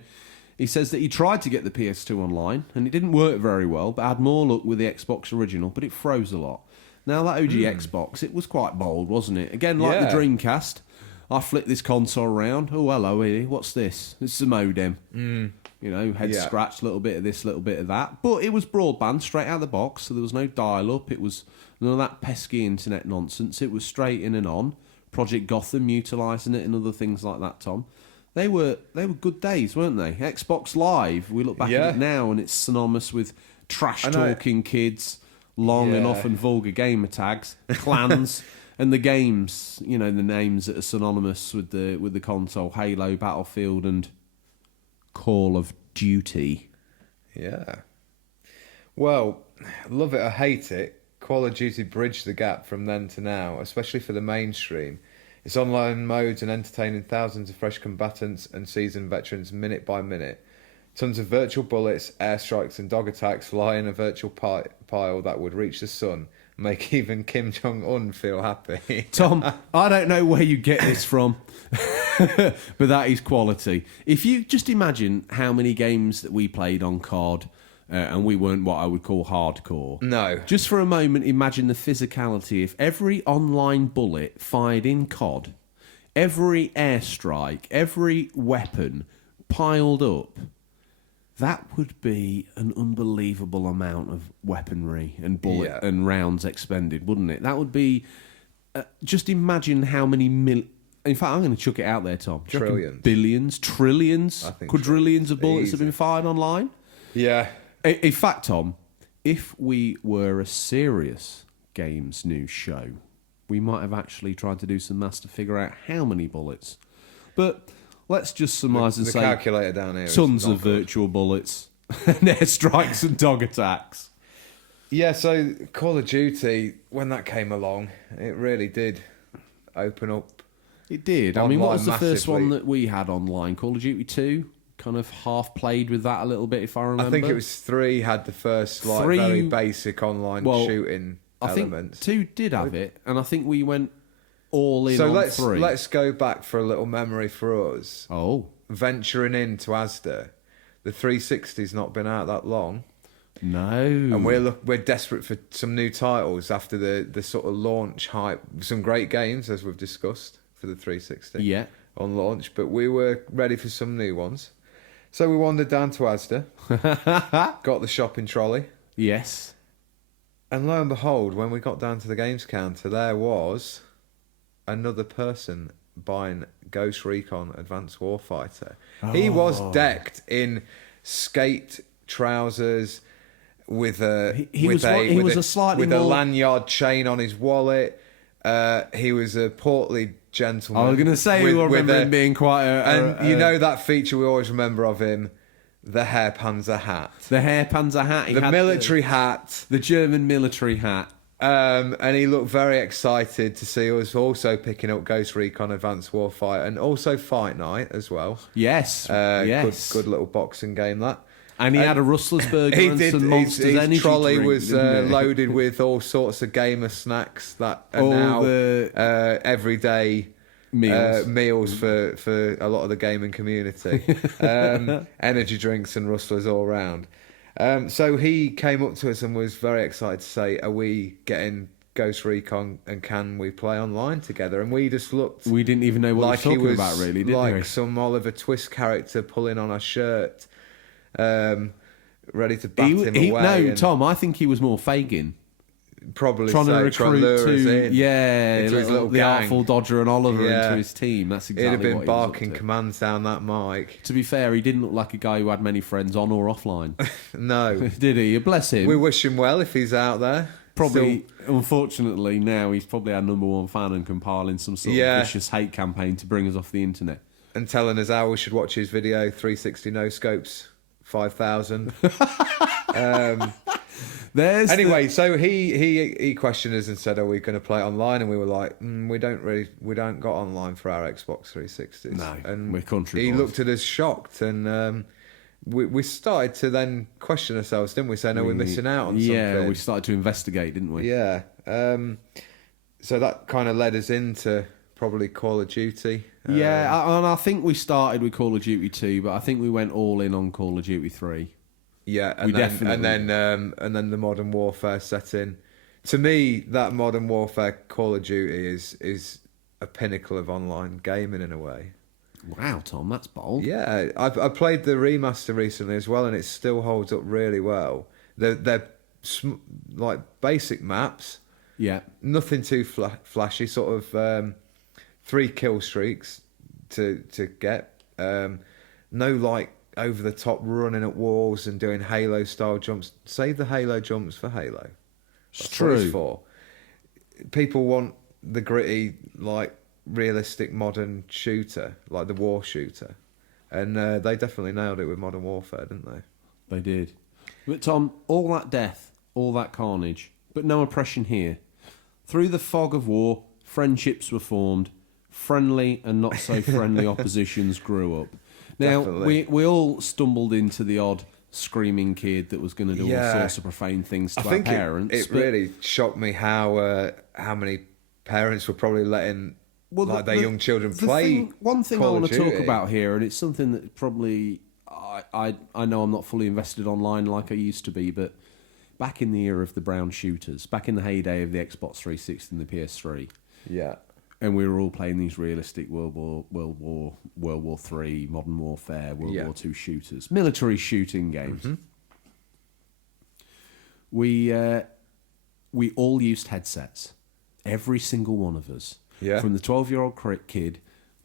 He says that he tried to get the PS2 online, and it didn't work very well, but had more luck with the Xbox original, but it froze a lot. Now, that OG Xbox, it was quite bold, wasn't it? Again, like the Dreamcast, I flipped this console around. Oh, hello, here. What's this? This is a modem. You know, head scratch, little bit of this, little bit of that. But it was broadband, straight out of the box, so there was no dial-up. It was none of that pesky internet nonsense. It was straight in and on. Project Gotham utilising it and other things like that, Tom. They were good days, weren't they? Xbox Live, we look back at it now, and it's synonymous with trash-talking kids, long and often vulgar gamer tags, clans, and the games, you know, the names that are synonymous with the console, Halo, Battlefield, and Call of Duty. Yeah. Well, love it or hate it, Call of Duty bridged the gap from then to now, especially for the mainstream. Its online modes and entertaining thousands of fresh combatants and seasoned veterans minute by minute. Tons of virtual bullets, airstrikes and dog attacks fly in a virtual pile that would reach the sun, make even Kim Jong-un feel happy. Tom, I don't know where you get this from, but that is quality. If you just imagine how many games that we played on COD, and we weren't what I would call hardcore. No. Just for a moment, imagine the physicality. If every online bullet fired in COD, every airstrike, every weapon piled up, that would be an unbelievable amount of weaponry and bullet and rounds expended, wouldn't it? That would be... just imagine how many in fact, I'm going to chuck it out there, Tom. Trillions. Billions, trillions, quadrillions of bullets have been fired online? Yeah. In fact, Tom, if we were a serious games news show, we might have actually tried to do some maths to figure out how many bullets. But let's just surmise and say... The calculator down here tons of virtual bullets and airstrikes and dog attacks. Yeah, so Call of Duty, when that came along, it really did open up. It did. I mean, what was the Online first one massively. that we had online? Call of Duty 2? Kind of half played with that a little bit, if I remember. I think it was 3 had the first like 3 very basic online shooting I think elements. 2 did have it, and I think we went all in So on let's 3. let's go back for a little memory for us. Oh, Venturing into Asda, the 360's not been out that long, no. and we're desperate for some new titles after the sort of launch hype. Some great games as we've discussed for the 360 Yeah. on launch, but we were ready for some new ones. So we wandered down to Asda, got the shopping trolley, Yes. and lo and behold, when we got down to the games counter, there was another person buying Ghost Recon Advanced Warfighter. He was decked in skate trousers with a He was a slightly with a more- lanyard chain on his wallet. He was a portly gentleman. I was going to say, we remember him being quite and you know that feature we always remember of him, the hair panzer hat, the hair panzer hat. He the had military hat. the German military hat. And he looked very excited to see us also picking up Ghost Recon Advanced Warfighter and also Fight Night as well. Yes. Yes. Good little boxing game that. And he had a Rustler's burger He and did. some Monsters His Energy trolley drink, was didn't he? loaded with all sorts of gamer snacks that are All now the everyday meals for a lot of the gaming community. Energy drinks and Rustlers all round. So he came up to us and was very excited to say, "Are we getting Ghost Recon and can we play online together?" And we just looked. We didn't even know what like he was talking was about, really, did like we? some Oliver Twist character pulling on our shirt, ready to bat him away. No, and Tom, I think he was more Fagin. probably Trying to so, recruit lure us to, in into his little the gang. Artful Dodger and Oliver Yeah. into his team. That's exactly He'd have been what he was up barking to. commands down that mic. To be fair, he didn't look like a guy who had many friends on or offline, No, did he? Bless him. we wish him well if he's out there. Probably, unfortunately, now he's probably our number one fan and compiling some sort Yeah. of vicious hate campaign to bring us off the internet. And telling us how we should watch his video 360 no scopes 5,000. There's Anyway, so he questioned us and said, "Are we going to play it online?" And we were like, "We don't got online for our Xbox 360s." No, and we're country He boys. looked at us shocked, and we started to then question ourselves, didn't we? Saying, "Are we missing out on something?" Yeah, we started to investigate, didn't we? Yeah. So that kind of led us into probably Call of Duty. And I think we started with Call of Duty 2, but I think we went all in on Call of Duty 3. Yeah, We definitely- and then the Modern Warfare set in. To me, that Modern Warfare Call of Duty is a pinnacle of online gaming in a way. Wow, Tom, that's bold. Yeah, I played the remaster recently as well, and it still holds up really well. They're like basic maps, Yeah. nothing too flashy. Sort of 3 kill streaks to get. No like over the top running at walls and doing Halo style jumps. Save the Halo jumps for Halo. It's That's what it's true. for. People want the gritty, like realistic modern shooter, like the war shooter, and they definitely nailed it with Modern Warfare, didn't they? They did. But Tom, all that death, all that carnage, but no oppression here. Through the fog of war, friendships were formed. Friendly and not so friendly oppositions grew up. Now, Definitely. we all stumbled into the odd screaming kid that was going to do Yeah. all sorts of profane things to I our think parents. it but- really shocked me how many parents were probably letting their young children play. One thing Call I of want to talk Duty. about here, and it's something that probably I know I'm not fully invested online like I used to be, but back in the era of the brown shooters, back in the heyday of the Xbox 360 and the PS3, Yeah, and we were all playing these realistic World War Three, Modern Warfare, World Yeah. War Two shooters, military shooting games. Mm-hmm. We all used headsets, every single one of us. Yeah. From the 12-year-old kid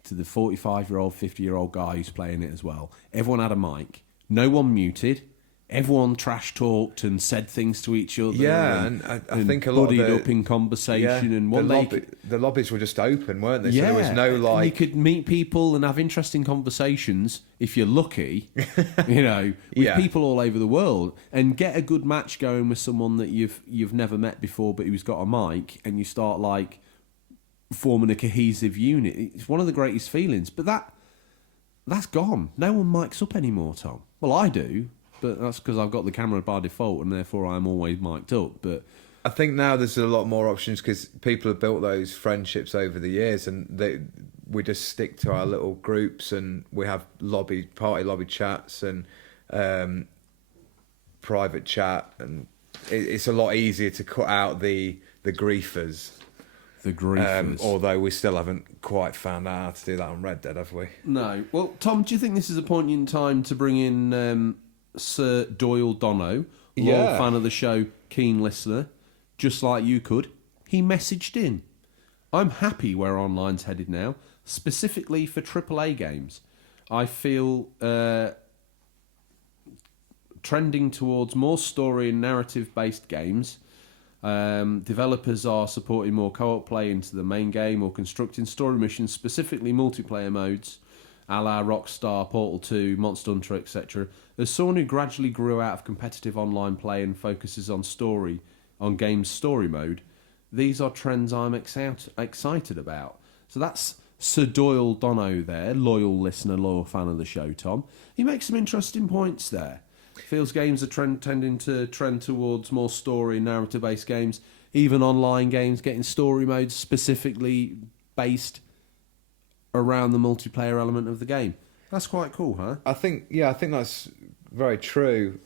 to the 45-year-old, 50-year-old guy who's playing it as well. Everyone had a mic. No one muted. everyone trash talked and said things to each other. Yeah, and I think a lot of buddied up in conversation. And one the lobbies were just open, weren't they? So there was no like... You could meet people and have interesting conversations if you're lucky, with people all over the world, and get a good match going with someone that you've never met before, but who's got a mic, and you start like forming a cohesive unit. It's one of the greatest feelings. But that's gone. No one mics up anymore, Tom. Well, I do. But that's because I've got the camera by default, and therefore I'm always mic'd up. But I think now there's a lot more options because people have built those friendships over the years, and we just stick to our little groups, and we have party lobby chats and private chat, and it's a lot easier to cut out the griefers. The griefers. Although we still haven't quite found out how to do that on Red Dead, have we? No. Well, Tom, do you think this is a point in time to bring in Sir Doyle Dono, loyal fan of the show, keen listener, just like you could? He messaged in, "I'm happy where online's headed now, specifically for AAA games. I feel trending towards more story and narrative-based games. Developers are supporting more co-op play into the main game or constructing story missions, specifically multiplayer modes, a la Rockstar, Portal 2, Monster Hunter, etc. As someone who gradually grew out of competitive online play and focuses on games story mode, these are trends I'm excited about." So that's Sir Doyle Dono there, loyal listener, loyal fan of the show, Tom. He makes some interesting points there. Feels games are tending to trend towards more story and narrative-based games, even online games getting story modes specifically based around the multiplayer element of the game. That's quite cool, huh? I think that's very true.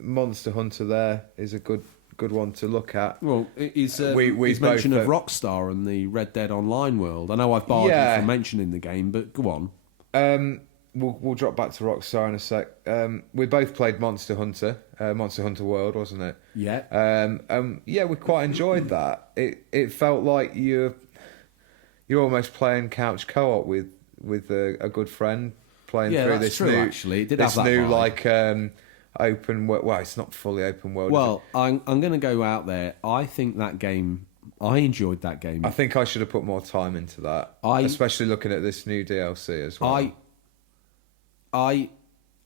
Monster Hunter there is a good one to look at. Well, his mention of Rockstar and the Red Dead Online world. I know I've barred you for mentioning the game, but go on. We'll drop back to Rockstar in a sec. We both played Monster Hunter World, wasn't it? Yeah. We quite enjoyed that. It felt like you're almost playing couch co-op with a good friend playing through this true, new. Actually, it did this have that new vibe. Like open. Well, it's not fully open world. Well, I'm going to go out there. I think that game. I enjoyed that game. I think I should have put more time into that, especially looking at this new DLC as well. I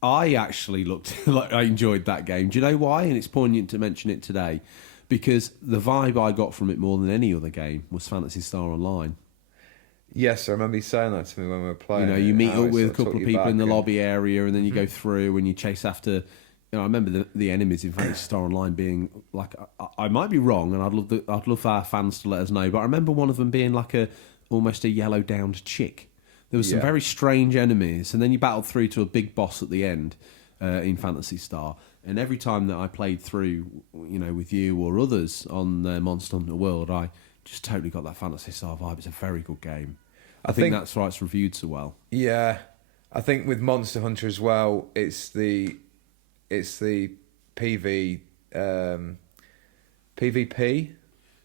actually looked like I enjoyed that game. Do you know why? And it's poignant to mention it today, because the vibe I got from it more than any other game was Phantasy Star Online. Yes, I remember you saying that to me when we were playing. You meet up with a couple of people in the lobby area, and then you go through and you chase after. I remember the enemies in Phantasy Star Online being like, I might be wrong, and I'd love our fans to let us know, but I remember one of them being like almost a yellow downed chick. There was some very strange enemies, and then you battled through to a big boss at the end in Phantasy Star. And every time that I played through, with you or others on Monster Hunter World, I just totally got that Phantasy Star vibe. It's a very good game. I think that's why it's reviewed so well. Yeah, I think with Monster Hunter as well, it's the PvP.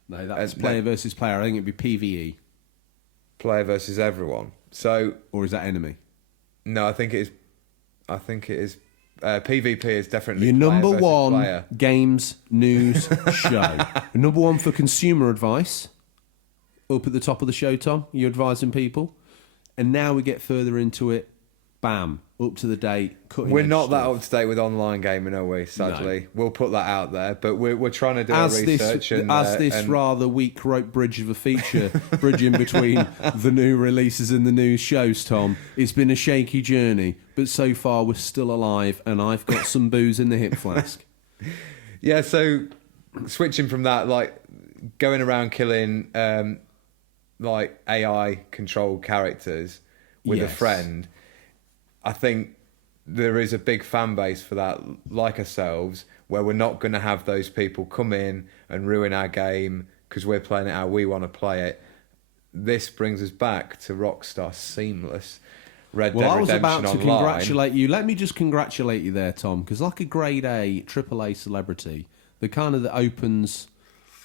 No, that's player versus player. I think it'd be PvE. Player versus everyone. So, or is that enemy? No, I think it is. PvP is definitely your number one player. Games news show. Number one for consumer advice. Up at the top of the show, Tom. You're advising people, and now we get further into it. Bam, up to the date. We're not that stuff. up to date with online gaming, are we? Sadly, no. We'll put that out there, but we're trying to do our research. This rather weak rope bridge of a feature, bridging between the new releases and the new shows, Tom. It's been a shaky journey, but so far we're still alive, and I've got some booze in the hip flask. Yeah, so switching from that, like going around killing like AI controlled characters with a friend. I think there is a big fan base for that, like ourselves, where we're not going to have those people come in and ruin our game because we're playing it how we want to play it. This brings us back to Rockstar Seamless Red Dead Redemption Online. I was about to congratulate you. Let me just congratulate you there, Tom, because like a grade A AAA celebrity, the kind of that opens...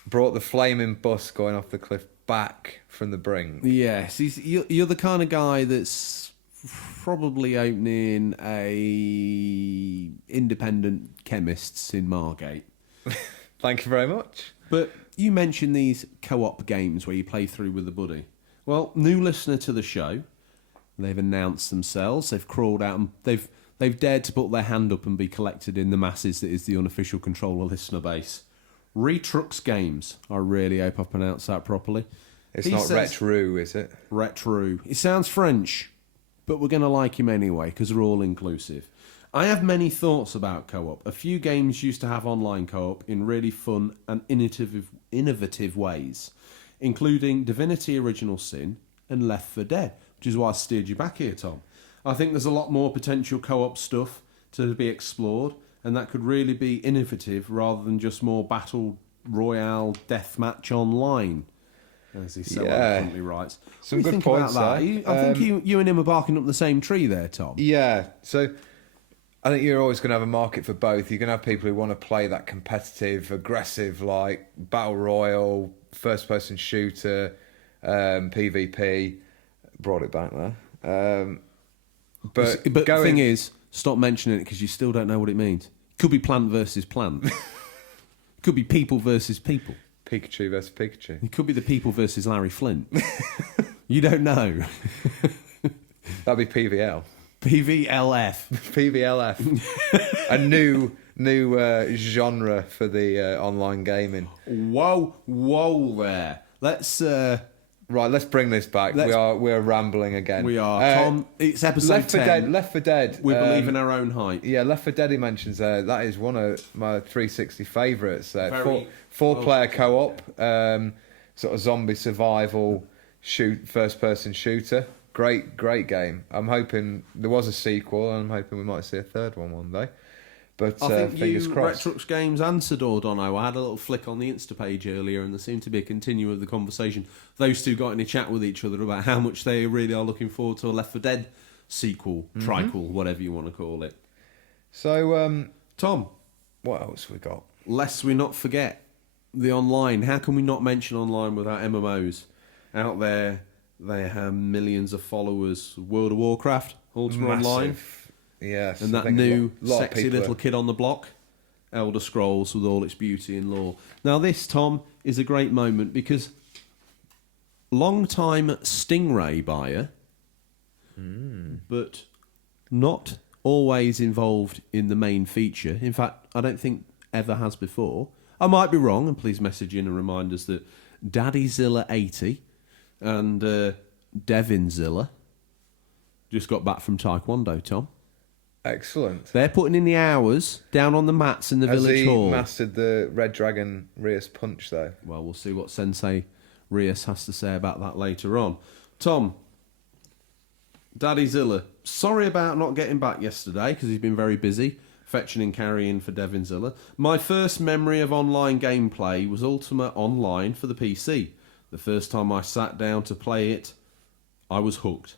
Brought the flaming bus going off the cliff back from the brink. Yes, you're the kind of guy that's probably opening a independent chemists in Margate. Thank you very much. But you mentioned these co-op games where you play through with a buddy. Well, new listener to the show, they've announced themselves. They've crawled out and they've dared to put their hand up and be collected in the masses that is the unofficial controller listener base. Retrux Games. I really hope I pronounced that properly. It's not Retro, is it? Retro. It sounds French, but we're going to like him anyway because we're all inclusive. I have many thoughts about co-op. A few games used to have online co-op in really fun and innovative ways, including Divinity Original Sin and Left 4 Dead, which is why I steered you back here, Tom. I think there's a lot more potential co-op stuff to be explored, and that could really be innovative rather than just more battle royale deathmatch online, as he so eloquently writes. Some good points there. I think you and him are barking up the same tree there, Tom. Yeah, so I think you're always going to have a market for both. You're going to have people who want to play that competitive, aggressive, like battle royale, first-person shooter, PvP. Brought it back there. But the thing is, stop mentioning it because you still don't know what it means. Could be plant versus plant. Could be people versus people. Pikachu versus Pikachu. It could be the people versus Larry Flint. You don't know. That'd be PVL. PVLF. PVLF. A new genre for the online gaming. Whoa there. Let's let's bring this back. We're rambling again. We are. Tom, it's episode 10. Left 4 Dead. We believe in our own hype. Yeah, Left 4 Dead he mentions there. That is one of my 360 favourites. Four-player co-op, sort of zombie survival first-person shooter. Great game. I'm hoping there was a sequel, and I'm hoping we might see a third one day. But I think fingers you, crossed. Retrux Games answered or Dono. I had a little flick on the Insta page earlier, and there seemed to be a continuum of the conversation. Those two got in a chat with each other about how much they really are looking forward to a Left 4 Dead sequel, triquel, whatever you want to call it. So, Tom, what else we got? Lest we not forget the online. How can we not mention online without MMOs out there? They have millions of followers. World of Warcraft, Ultima Online. Yes. And that new sexy little kid on the block, Elder Scrolls with all its beauty and lore. Now this, Tom, is a great moment because long-time Stingray buyer, but not always involved in the main feature. In fact, I don't think ever has before. I might be wrong, and please message in and remind us that DaddyZilla80 and Devinzilla just got back from Taekwondo, Tom. Excellent. They're putting in the hours down on the mats in the village hall. Has he mastered the Red Dragon Rias punch, though? Well, we'll see what Sensei Rias has to say about that later on. Tom, DaddyZilla, sorry about not getting back yesterday because he's been very busy fetching and carrying for Devinzilla. My first memory of online gameplay was Ultima Online for the PC. The first time I sat down to play it, I was hooked.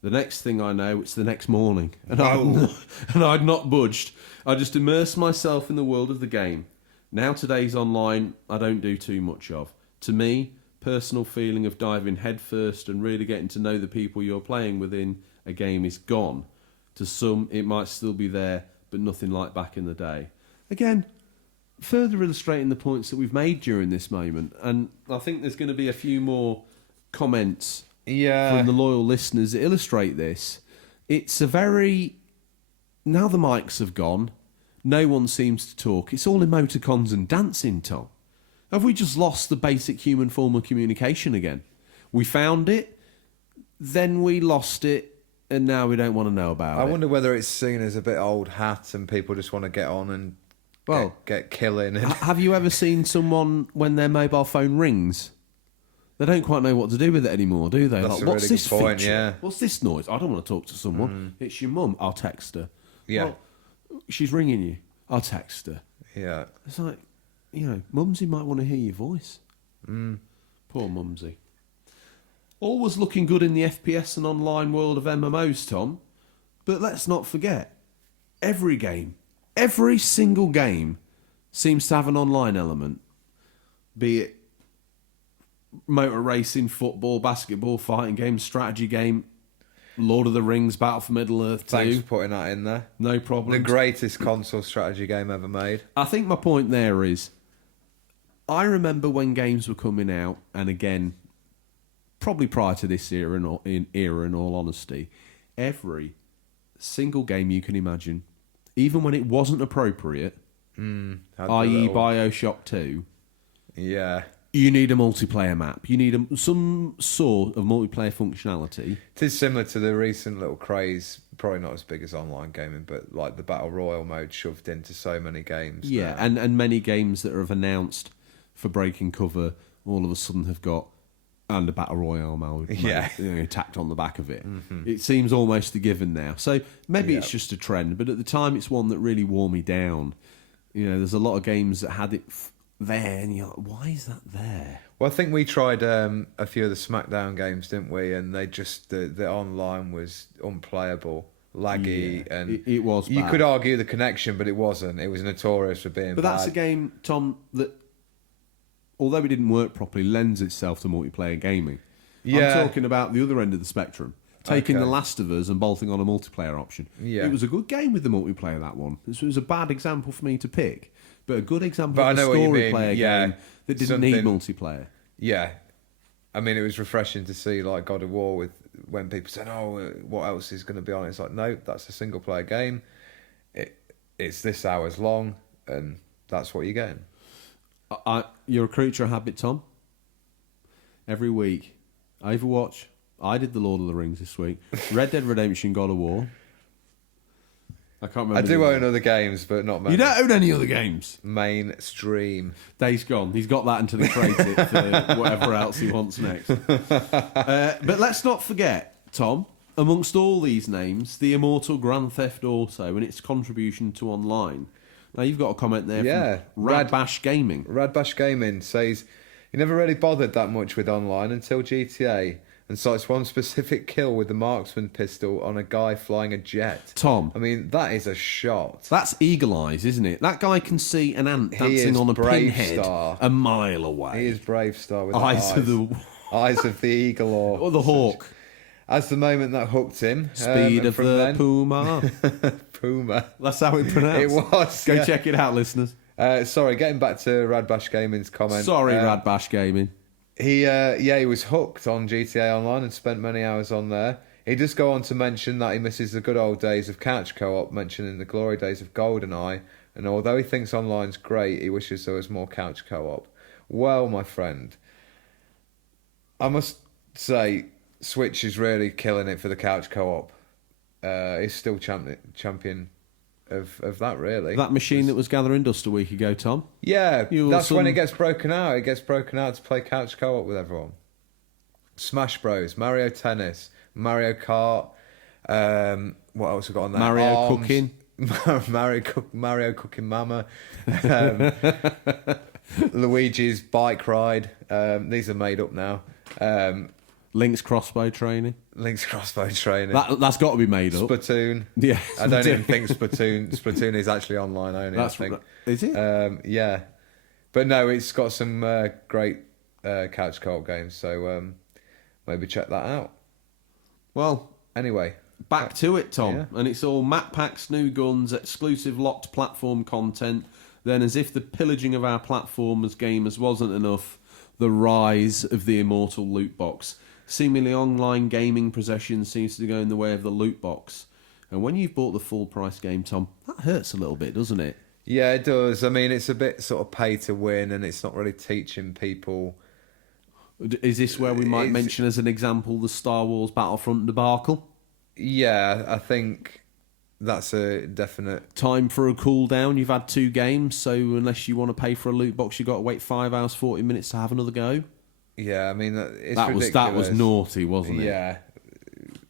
The next thing I know, it's the next morning, and I'd not budged. I just immersed myself in the world of the game. Now today's online, I don't do too much of. To me, personal feeling of diving headfirst and really getting to know the people you're playing within a game is gone. To some, it might still be there, but nothing like back in the day. Again, further illustrating the points that we've made during this moment, and I think there's going to be a few more comments from the loyal listeners that illustrate this. It's a very... Now the mics have gone, no one seems to talk. It's all emoticons and dancing, Tom. Have we just lost the basic human form of communication again? We found it, then we lost it, and now we don't want to know about it. I wonder whether it's seen as a bit old hat and people just want to get on and get killing. Have you ever seen someone when their mobile phone rings? They don't quite know what to do with it anymore, do they? That's like, a what's really this good point, feature? yeah. What's this noise? I don't want to talk to someone. It's your mum. I'll text her. Yeah. Well, she's ringing you. I'll text her. Yeah. It's like, Mumsy might want to hear your voice. Poor Mumsy. Always looking good in the FPS and online world of MMOs, Tom. But let's not forget, every single game seems to have an online element. Be it motor racing, football, basketball, fighting game, strategy game. Lord of the Rings, Battle for Middle-earth 2. Thanks for putting that in there. No problem. The greatest console strategy game ever made. I think my point there is, I remember when games were coming out, and again, probably prior to this era, in all honesty, every single game you can imagine, even when it wasn't appropriate, i.e. Bioshock 2, yeah, you need a multiplayer map. You need some sort of multiplayer functionality. It is similar to the recent little craze, probably not as big as online gaming, but like the Battle Royale mode shoved into so many games. Yeah, now. and many games that have announced for breaking cover all of a sudden have got and a Battle Royale mode tacked on the back of it. Mm-hmm. It seems almost a given now. So maybe it's just a trend, but at the time it's one that really wore me down. You know, there's a lot of games that had it there, and you're like, why is that there? Well, I think we tried a few of the SmackDown games, didn't we? And they just the online was unplayable, laggy, and it was. You bad. could argue the connection, but it wasn't. It was notorious for being. But bad. that's a game, Tom, that although it didn't work properly, lends itself to multiplayer gaming. Yeah. I'm talking about the other end of the spectrum. Taking The Last of Us and bolting on a multiplayer option. Yeah. It was a good game with the multiplayer, that one. This was a bad example for me to pick, but a good example But of a I know what you story mean. player game that didn't need multiplayer. Yeah. I mean, it was refreshing to see like God of War with when people said, "Oh, what else is going to be on it?" It's like, no, that's a single player game. It's this hours long, and that's what you're getting. You're a creature of habit, Tom. Every week, Overwatch. I did the Lord of the Rings this week. Red Dead Redemption, God of War. I can't remember. I do own other games, but not many. You don't own any other games. Mainstream. Days Gone. He's got that until he trades it for whatever else he wants next. But let's not forget, Tom, amongst all these names, the immortal Grand Theft Auto and its contribution to online. Now, you've got a comment there from Radbash Gaming. Radbash Gaming says, he never really bothered that much with online until GTA, and cites one specific kill with the marksman pistol on a guy flying a jet. Tom. I mean, that is a shot. That's eagle eyes, isn't it? That guy can see an ant dancing on a pinhead a mile away. He is Brave Star with eyes of the eyes of the eagle or the hawk. As the moment that hooked him. Speed of the puma. Puma. That's how it pronounced. It was. Go check it out, listeners. Sorry, getting back to Radbash Gaming's comment. Sorry, Radbash Gaming. He was hooked on GTA Online and spent many hours on there. He does go on to mention that he misses the good old days of couch co-op, mentioning the glory days of GoldenEye, and although he thinks online's great, he wishes there was more couch co-op. Well, my friend, I must say, Switch is really killing it for the couch co-op. He's still champion of that, really. That machine that was gathering dust a week ago, Tom? Yeah, that's when it gets broken out. It gets broken out to play couch co-op with everyone. Smash Bros, Mario Tennis, Mario Kart. What else we got on there? Mario Arms, Cooking. Mario Cooking Mama. Luigi's Bike Ride. These are made up now. Link's crossbow training. Link's crossbow training. That's got to be made up. Splatoon. Yeah. I don't even think Splatoon is actually online only. That's I think. Is it? Yeah. But no, it's got some great couch co-op games, so maybe check that out. Well, anyway, back to it, Tom. Yeah. And it's all map packs, new guns, exclusive locked platform content. Then, as if the pillaging of our platform as gamers wasn't enough, the rise of the immortal loot box. Seemingly online gaming possession seems to go in the way of the loot box. And when you've bought the full price game, Tom, that hurts a little bit, doesn't it? Yeah, it does. I mean, it's a bit sort of pay to win, and it's not really teaching people. Is this where we might mention as an example the Star Wars Battlefront debacle? Yeah, I think that's a definite... Time for a cool down. You've had 2 games, so unless you want to pay for a loot box, you've got to wait 5 hours, 40 minutes to have another go. Yeah, I mean, it's ridiculous. That was naughty, wasn't it? Yeah.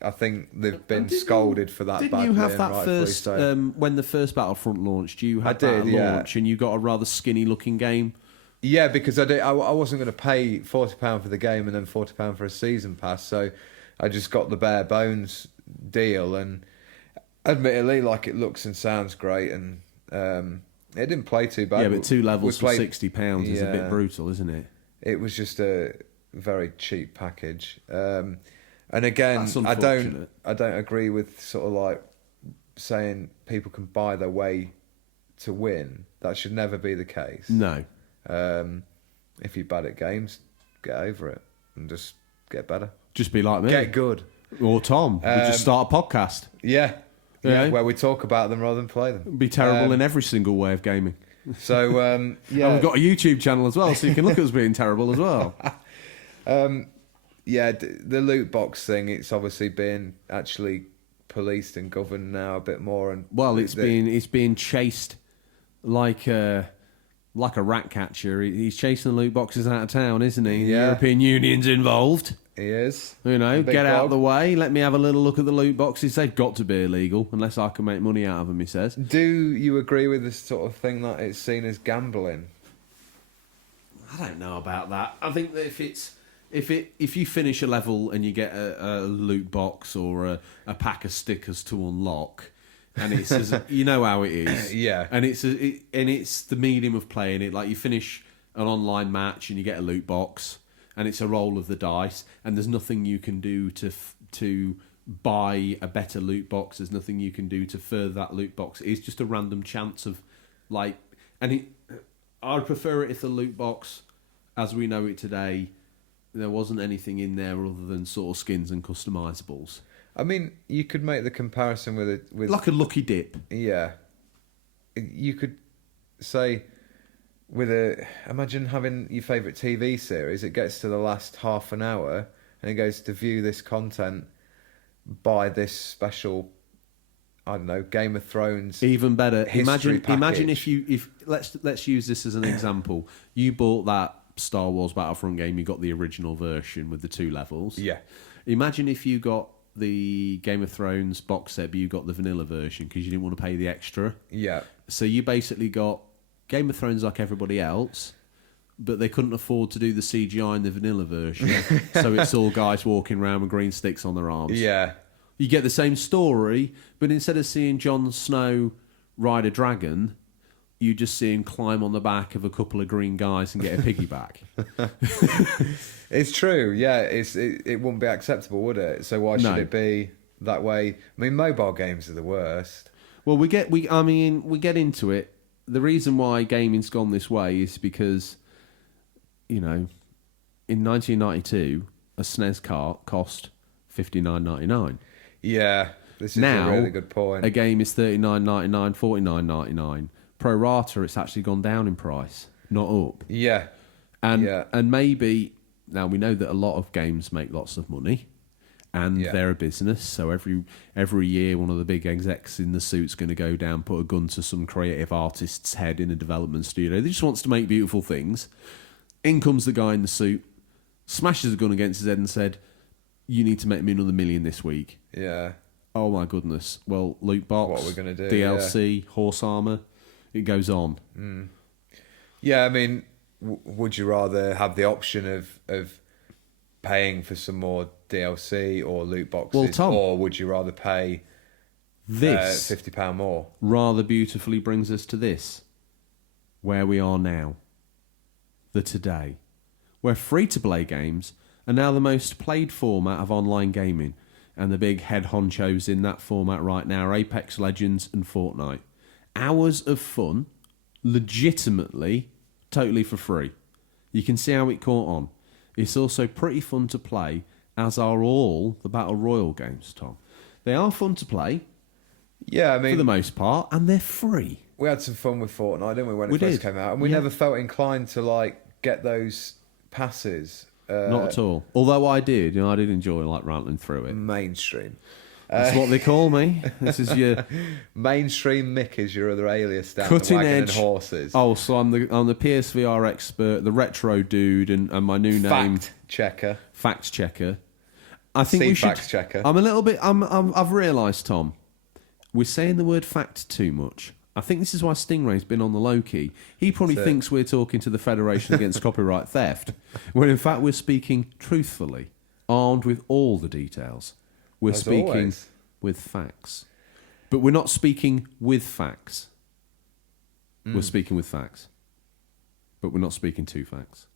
I think they've been scolded for that. Didn't you have that first, when the first Battlefront launched, you had that launch and you got a rather skinny looking game? Yeah, because I wasn't going to pay £40 for the game and then £40 for a season pass, so I just got the bare bones deal, and admittedly, like, it looks and sounds great, and it didn't play too bad. Yeah, but 2 levels for £60 is a bit brutal, isn't it? It was just a very cheap package. And And again, That's I unfortunate. don't agree with sort of like saying people can buy their way to win. That should never be the case. No. If you're bad at games, get over it and just get better. Just be like me. Get good. Or Tom. We just start a podcast. Yeah. Yeah. Where we talk about them rather than play them. Be terrible in every single way of gaming. So, And we've got a YouTube channel as well, so you can look at us being terrible as well. The loot box thing, it's obviously been actually policed and governed now a bit more. And Well, it's being chased like a rat catcher. He's chasing the loot boxes out of town, isn't he? Yeah. The European Union's involved. He is. You know, Big get out dog. of the way. Let me have a little look at the loot boxes. They've got to be illegal, unless I can make money out of them, he says. Do you agree with this sort of thing that it's seen as gambling? I don't know about that. I think that if you finish a level and you get a loot box or a pack of stickers to unlock, and it says you know how it is, Yeah. and it's the medium of playing it. Like you finish an online match and you get a loot box, and it's a roll of the dice, and there's nothing you can do to buy a better loot box. There's nothing you can do to further that loot box. It's just a random chance of like, I'd prefer it if the loot box, as we know it today, there wasn't anything in there other than sort of skins and customisables. I mean, you could make the comparison with Like a lucky dip. Yeah. You could say imagine having your favourite TV series, it gets to the last half an hour and it goes to view this content, buy this special, I don't know, Game of Thrones. Even better. History Imagine package. if let's use this as an example. You bought that Star Wars Battlefront game, you got the original version with the 2 levels. Yeah. Imagine if you got the Game of Thrones box set, but you got the vanilla version because you didn't want to pay the extra. Yeah. So you basically got Game of Thrones like everybody else, but they couldn't afford to do the CGI in the vanilla version. So it's all guys walking around with green sticks on their arms. Yeah. You get the same story, but instead of seeing Jon Snow ride a dragon, you just see him climb on the back of a couple of green guys and get a piggyback. It's true, yeah. It wouldn't be acceptable, would it? So why should No. it be that way? I mean, mobile games are the worst. Well, we get into it. The reason why gaming's gone this way is because, you know, in 1992, a SNES cart cost $59.99. Yeah, this is Now, a really good point. A game is $39.99, $49.99. Pro rata, it's actually gone down in price, not up. Yeah, And maybe now we know that a lot of games make lots of money, and Yeah. they're a business. So every year, one of the big execs in the suit's going to go down, put a gun to some creative artist's head in a development studio. They just wants to make beautiful things. In comes the guy in the suit, smashes a gun against his head, and said, "You need to make me another $1 million this week." yeah. Oh my goodness! Well, loot box, What are we gonna do? DLC, horse armor, it goes on. Yeah, I mean, would you rather have the option of paying for some more DLC or loot boxes, Well, Tom, or would you rather pay This £50 more? rather beautifully brings us to this, where we are now, the today, where free-to-play games are now the most played format of online gaming, and the big head honchos in that format right now are Apex Legends and Fortnite. Hours of fun, legitimately, totally for free. You can see how it caught on. It's also pretty fun to play, as are all the Battle Royale games, Tom. They are fun to play, Yeah, I for mean, the most part, and they're free. we had some fun with Fortnite, didn't we, when We it first did. came out? And we Yeah. never felt inclined to, like, get those passes. Not at all. Although I did enjoy like rattling through it. Mainstream. That's what they call me. This is your Mainstream Mick is your other alias down cutting the wagon edge and horses. Oh, so I'm the PSVR expert, the retro dude, and my new name, Fact checker. fact checker. I think See we should. fact checker. I'm a little bit. I've realised, Tom, we're saying the word fact too much. I think this is why Stingray's been on the low key. He probably That's it. thinks we're talking to the Federation Against Copyright Theft, when in fact we're speaking truthfully, armed with all the details. We're As speaking always. with facts. But we're not speaking with facts. We're speaking with facts. But we're not speaking to facts.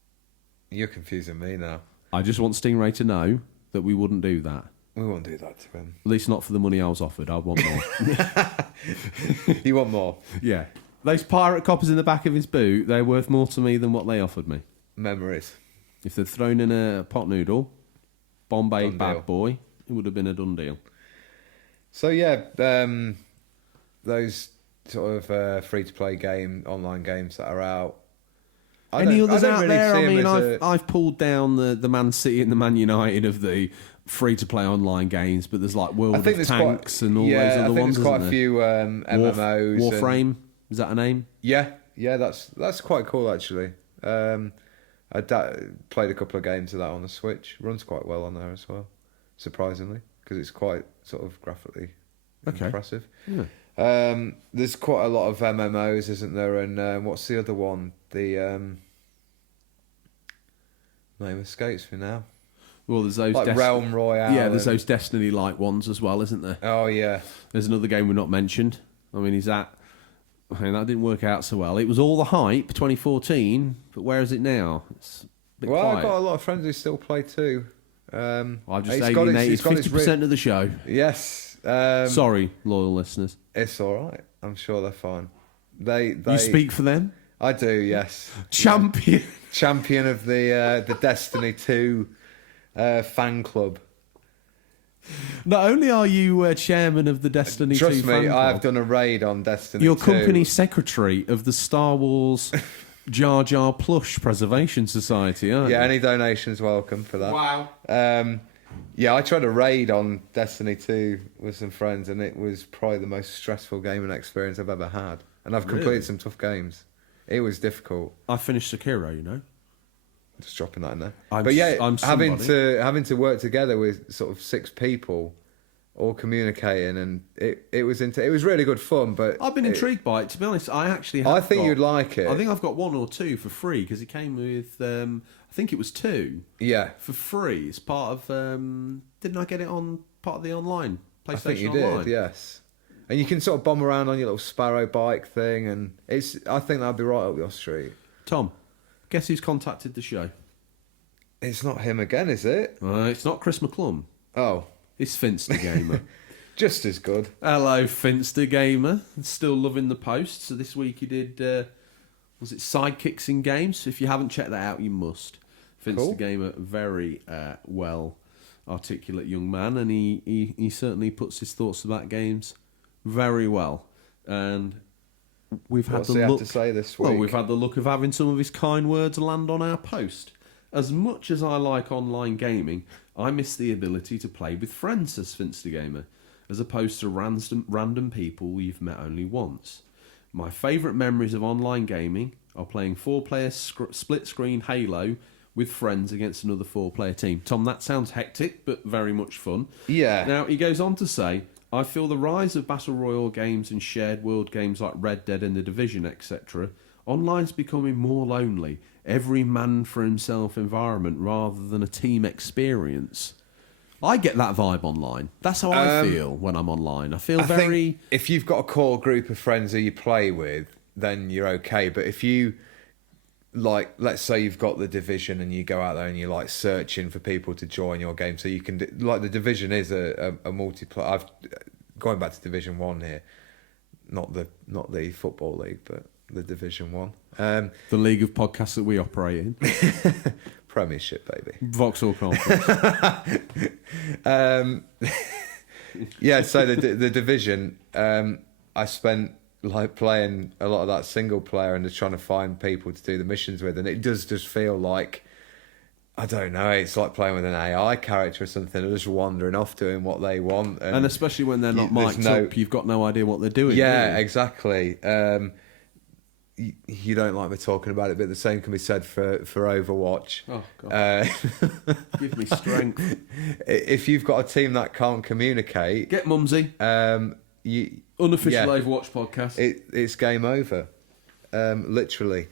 You're confusing me now. I just want Stingray to know that we wouldn't do that. We won't do that to him. At least not for the money I was offered. I'd want more. You want more? Yeah. Those pirate coppers in the back of his boot, they're worth more to me than what they offered me. Memories. If they'd thrown in a pot noodle, Bombay Done bad deal. boy, it would have been a done deal. So yeah, those sort of free-to-play online games that are out. Any others out really there? see I them mean, as I've pulled down the Man City and the Man United of the free-to-play online games, but there's like World of Tanks and all those other I think ones, there's quite a isn't few MMOs. Warframe, is that a name? Yeah, that's quite cool actually. I played a couple of games of that on the Switch. Runs quite well on there as well, surprisingly, because it's quite sort of graphically impressive. Yeah. There's quite a lot of MMOs, isn't there? And what's the other one? The name escapes me now. Well, there's those Like Realm Royale. Yeah, there's those Destiny-like ones as well, isn't there? Oh yeah. There's another game we've not mentioned. I mean, that didn't work out so well. It was all the hype, 2014, but where is it now? It's a bit Well, quiet. I've got a lot of friends who still play too. I've just it's got alienated its 50% of the show. Yes. Sorry, loyal listeners. It's all right. I'm sure they're fine. They You speak for them? I do. Yes. Champion. Champion of the Destiny 2 fan club. Not only are you chairman of the Destiny 2 Trust fan me, club, I've done a raid on Destiny 2. you're company secretary of the Star Wars Jar Jar Plush Preservation Society, aren't Yeah, you? any donations welcome for that. Wow. Yeah, I tried a raid on Destiny 2 with some friends, and it was probably the most stressful gaming experience I've ever had. And I've completed Really? some tough games. It was difficult. I finished Sekiro, you know. Just dropping that in there. I'm having somebody. to work together with sort of 6 people, all communicating, and it was really good fun. But I've been intrigued by it. To be honest, I actually. I think you'd like it. I think I've got 1 or 2 for free because it came with. I think it was 2 Yeah, for free. It's part of. Didn't I get it on part of the online PlayStation I think you Online? did. Yes, and you can sort of bomb around on your little sparrow bike thing, and I think that'd be right up your street. Tom, guess who's contacted the show? It's not him again, is it? It's not Chris McClung. Oh, It's Finster Gamer. just as good. Hello, Finster Gamer. Still loving the post. So this week he did, was it Sidekicks in Games? If you haven't checked that out, you must. Finster Cool. Gamer, very well articulate young man, and he certainly puts his thoughts about games very well. And we've had What's the he have luck. to say this week? Well, we've had the luck of having some of his kind words land on our post. As much as I like online gaming, I miss the ability to play with friends, says Finster Gamer, as opposed to random people you've met only once. My favourite memories of online gaming are playing 4-player split-screen Halo with friends against another 4-player team. Tom, that sounds hectic, but very much fun. Yeah. Now, he goes on to say, I feel the rise of Battle Royale games and shared world games like Red Dead and The Division, etc., online's becoming more lonely. Every man for himself environment rather than a team experience. I get that vibe online. That's how I feel when I'm online. I feel I very... think if you've got a core group of friends who you play with, then you're okay. But if you, like, let's say you've got the Division and you go out there and you're like searching for people to join your game, so you can like the Division is a multiplayer. Going back to Division 1 here, not the football league, but the Division 1. The league of podcasts that we operate in. Premiership, baby. Vauxhall Conference. Yeah, so the Division, I spent like playing a lot of that single player and just trying to find people to do the missions with, and it does just feel like, I don't know, it's like playing with an AI character or something. They're just wandering off doing what they want, And especially when they're not there's mic'd no- up, you've got no idea what they're doing. yeah, do you? exactly. You don't like me talking about it, but the same can be said for Overwatch. Oh, God. Give me strength. If you've got a team that can't communicate, Get Mumsy. you Unofficial yeah. Overwatch podcast. it's game over, literally.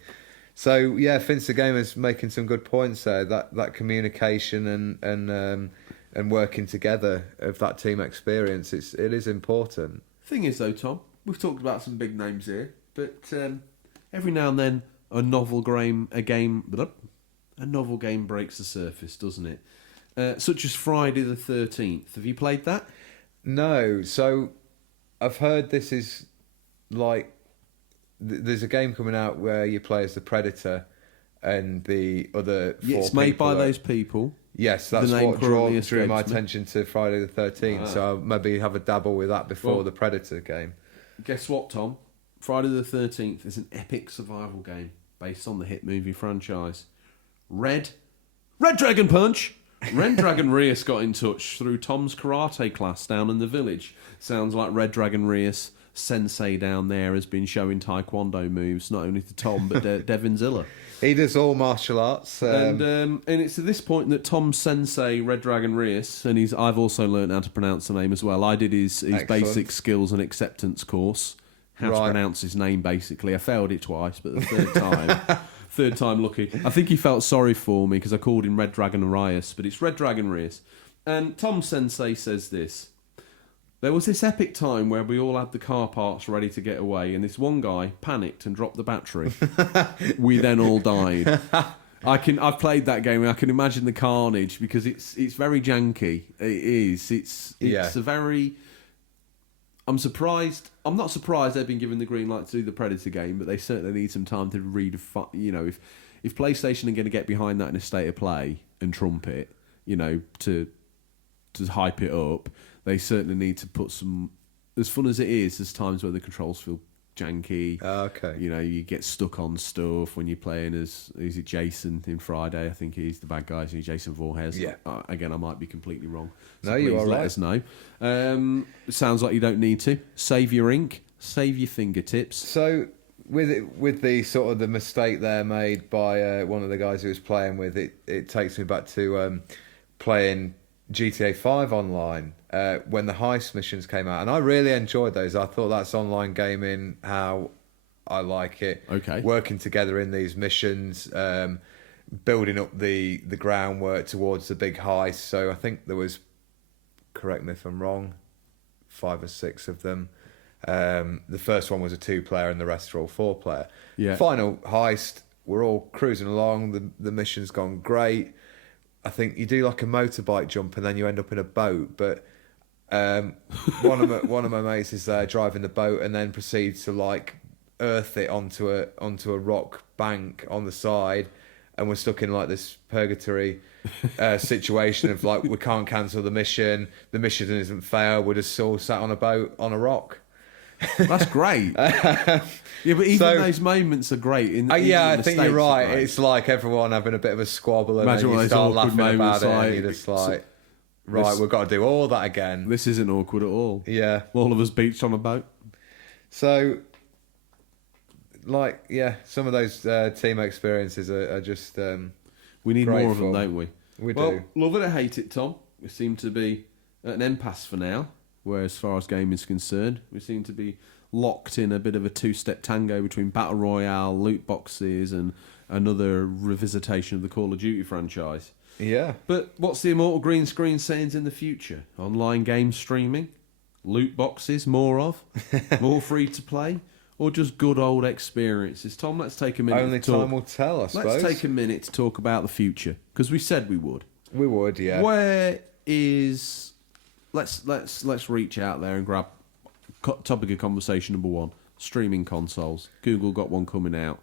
So yeah, Finster Gamer's making some good points there. That communication and working together of that team experience, it is important. Thing is, though, Tom, we've talked about some big names here, but every now and then a novel game breaks the surface, doesn't it? such as Friday the 13th. Have you played that? No, so I've heard this is like there's a game coming out where you play as the Predator and the other four It's made by people those people. Yes, that's The name what currently drew my escapes me. attention to Friday the 13th. So I'll maybe have a dabble with that before the Predator game. Guess what, Tom? Friday the 13th is an epic survival game based on the hit movie franchise. Red Dragon Punch! Red Dragon Rios got in touch through Tom's karate class down in the village. Sounds like Red Dragon Rios sensei down there has been showing taekwondo moves not only to Tom but Devin Zilla. He does all martial arts. And it's at this point that Tom's sensei, Red Dragon Rios, and I've also learned how to pronounce the name as well. I did his basic skills and acceptance course. How to pronounce his name, basically. I failed it twice, but the third time lucky. I think he felt sorry for me because I called him Red Dragon Rios, but it's Red Dragon Rios. And Tom Sensei says this. There was this epic time where we all had the car parts ready to get away, and this one guy panicked and dropped the battery. We then all died. I've played that game and I can imagine the carnage because it's very janky. It is. It's a very... I'm not surprised they've been given the green light to do the Predator game, but they certainly need some time to redefine. You know, if PlayStation are going to get behind that in a state of play and trump it, you know, to hype it up, they certainly need to put some. As fun as it is, there's times where the controls feel janky. Okay. You know, you get stuck on stuff when you're playing as is it Jason in Friday? I think he's the bad guy. Is he Jason Voorhees? Yeah. Again, I might be completely wrong. So no, you are let right. us know. Sounds like you don't need to. Save your ink. Save your fingertips. So with the sort of the mistake there made by one of the guys who was playing with it takes me back to playing GTA 5 online when the heist missions came out, and I really enjoyed those. I thought that's online gaming how I like it. Okay. Working together in these missions, building up the groundwork towards the big heist. So I think there was, correct me if I'm wrong, 5 or 6 of them. The first one was a 2-player and the rest are all 4-player. Yeah. Final heist, we're all cruising along. The mission's gone great. I think you do like a motorbike jump and then you end up in a boat. But one of my mates is there driving the boat and then proceeds to like earth it onto a rock bank on the side, and we're stuck in like this purgatory situation of like we can't cancel the mission. The mission isn't fair. We're just all sat on a boat on a rock. That's great. Yeah, but even those moments are great. I think you're right. It's like everyone having a bit of a squabble and then you start laughing about it and you're just like, right, we've got to do all that again. This isn't awkward at all. Yeah. All of us beached on a boat. So, like, yeah, some of those team experiences are just we need grateful. more of them, don't we? We well, do. Love it or hate it, Tom. We seem to be at an impasse for now. Where, as far as gaming is concerned, we seem to be locked in a bit of a 2-step tango between Battle Royale, loot boxes, and another revisitation of the Call of Duty franchise. Yeah. But what's the Immortal Green Screen saying in the future? Online game streaming? Loot boxes, more of? More free to play? Or just good old experiences? Tom, let's take a minute Only to talk. time will tell, I suppose. Let's take a minute to talk about the future, because we said we would. We would, yeah. Where is... Let's reach out there and grab topic of conversation number 1: streaming consoles. Google got one coming out.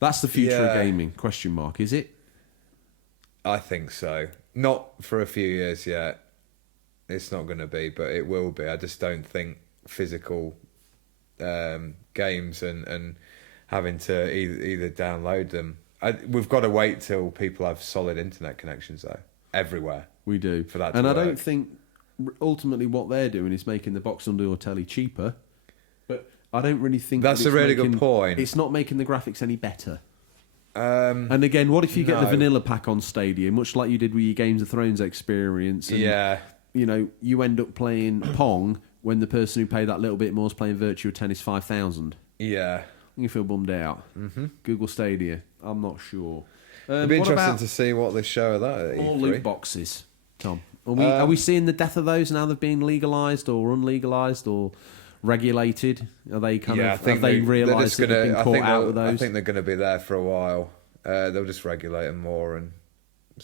That's the future of gaming? ? Is it? I think so. Not for a few years yet. It's not going to be, but it will be. I just don't think physical games and having to either download them. We've got to wait till people have solid internet connections, though, everywhere. We do. For that to and work. I don't think ultimately what they're doing is making the box under your telly cheaper. But I don't really think that's a really good point. It's not making the graphics any better. And again, what if you get the vanilla pack on Stadia, much like you did with your Games of Thrones experience? And, you know, you end up playing Pong when the person who paid that little bit more is playing Virtua Tennis 5000. Yeah. You feel bummed out. Mm-hmm. Google Stadia, I'm not sure. It'd be interesting to see what they show of that at More E3. loot boxes, Tom. Are we seeing the death of those now? They've been legalised or unlegalised or regulated? Are they have they realised that they've been caught out with those? I think they're going to be there for a while. They'll just regulate them more and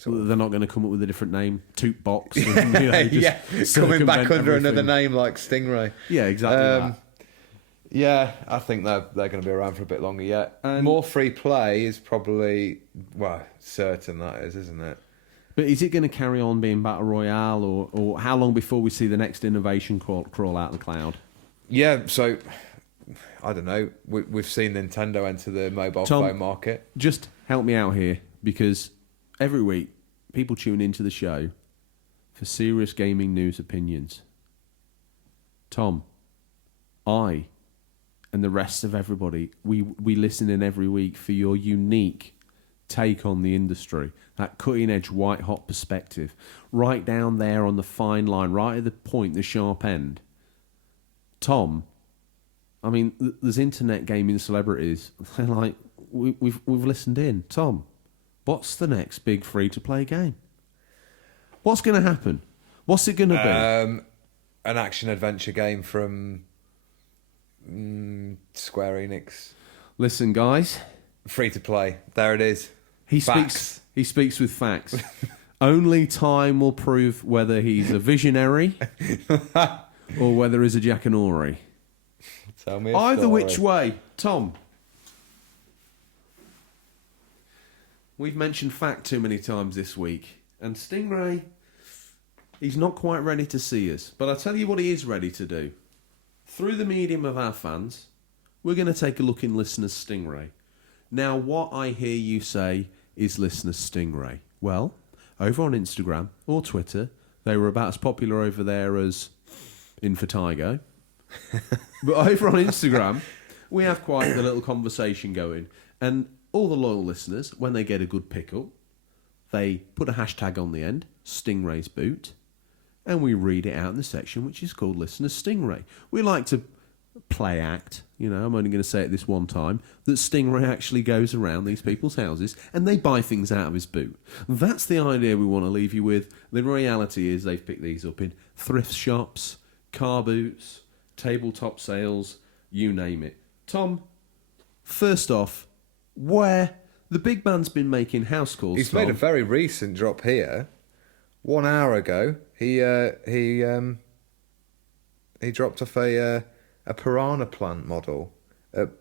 They're not going to come up with a different name, Toot Box. And, Coming back under everything. another name like Stingray. Yeah, exactly that. Yeah, I think they're going to be around for a bit longer yet. And more free play is probably, certain that is, isn't it? But is it going to carry on being Battle Royale, or how long before we see the next innovation crawl out of the cloud? Yeah, so, I don't know. We've seen Nintendo enter the mobile phone market. Just help me out here, because every week people tune into the show for serious gaming news opinions. Tom, I and the rest of everybody, we listen in every week for your unique take on the industry, that cutting-edge, white-hot perspective, right down there on the fine line, right at the point, the sharp end. Tom, I mean, there's internet gaming celebrities. They're like, we've listened in. Tom, what's the next big free-to-play game? What's going to happen? What's it going to be? An action-adventure game from Square Enix. Listen, guys. Free-to-play. There it is. He speaks with facts. Only time will prove whether he's a visionary or whether he's a jackanori. Tell me a Either story. which way. Tom, we've mentioned fact too many times this week, and Stingray, he's not quite ready to see us. But I tell you what he is ready to do. Through the medium of our fans, we're going to take a look in listeners' Stingray. Now, what I hear you say is listeners' Stingray. Well, over on Instagram or Twitter, they were about as popular over there as in Fatigo. But over on Instagram, we have quite a little conversation going. And all the loyal listeners, when they get a good pickle, they put a hashtag on the end, Stingray's Boot, and we read it out in the section which is called Listener's Stingray. We like to play act, I'm only going to say it this one time, that Stingray actually goes around these people's houses and they buy things out of his boot. That's the idea we want to leave you with. The reality is they've picked these up in thrift shops, car boots, tabletop sales, you name it. Tom, first off, where the big man's been making house calls. He's Tom. made a very recent drop here. 1 hour ago, he dropped off a Piranha Plant model, and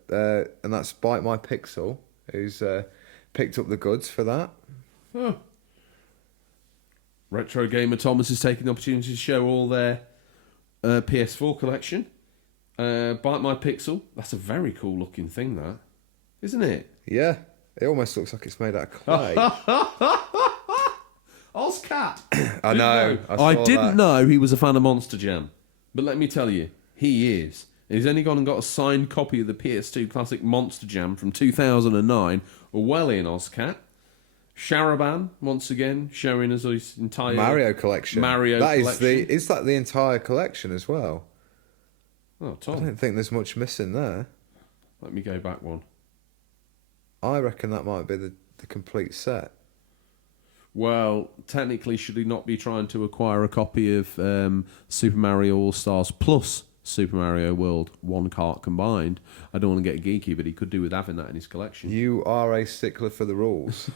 that's Bite My Pixel, who's picked up the goods for that. Oh. Retro Gamer Thomas is taking the opportunity to show all their PS4 collection. Bite My Pixel, that's a very cool looking thing, that, isn't it? Yeah, it almost looks like it's made out of clay. Ozcat! I know. I didn't know he was a fan of Monster Jam, but let me tell you, he is. He's only gone and got a signed copy of the PS2 classic Monster Jam from 2009. Well in, Ozcat. Sharaban, once again, showing us his entire Mario collection. Is that the entire collection as well? Oh, Tom. I don't think there's much missing there. Let me go back one. I reckon that might be the complete set. Well, technically, should he not be trying to acquire a copy of Super Mario All-Stars plus Super Mario World, one cart combined? I don't want to get geeky, but he could do with having that in his collection. You are a stickler for the rules.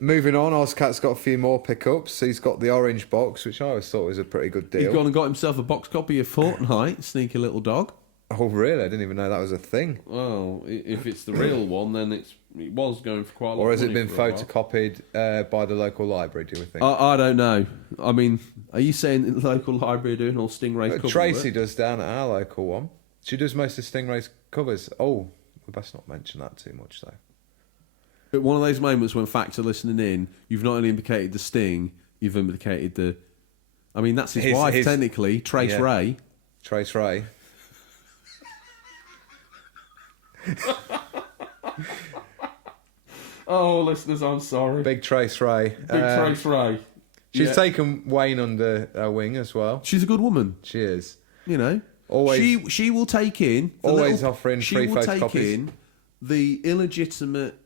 Moving on, Ozcat's got a few more pickups. He's got the orange box, which I always thought was a pretty good deal. He's gone and got himself a box copy of Fortnite, sneaky little dog. Oh, really? I didn't even know that was a thing. Well, if it's the real one, then it was going for quite a lot of money. Or has it been photocopied by the local library, do you think? I don't know. I mean, are you saying that the local library are doing all Stingray's cover Tracy work? does down at our local one. She does most of Stingray's covers. Oh, we best not mention that too much, though. But one of those moments when facts are listening in, you've not only implicated the Sting, you've implicated the... I mean, that's his wife, technically, Trace Ray. Trace Ray. Oh, listeners, I'm sorry. Big Trace Ray. Trace Ray. She's taken Wayne under her wing as well. She's a good woman. She is. Always. She will take in... offering free photocopies. She will take in the illegitimate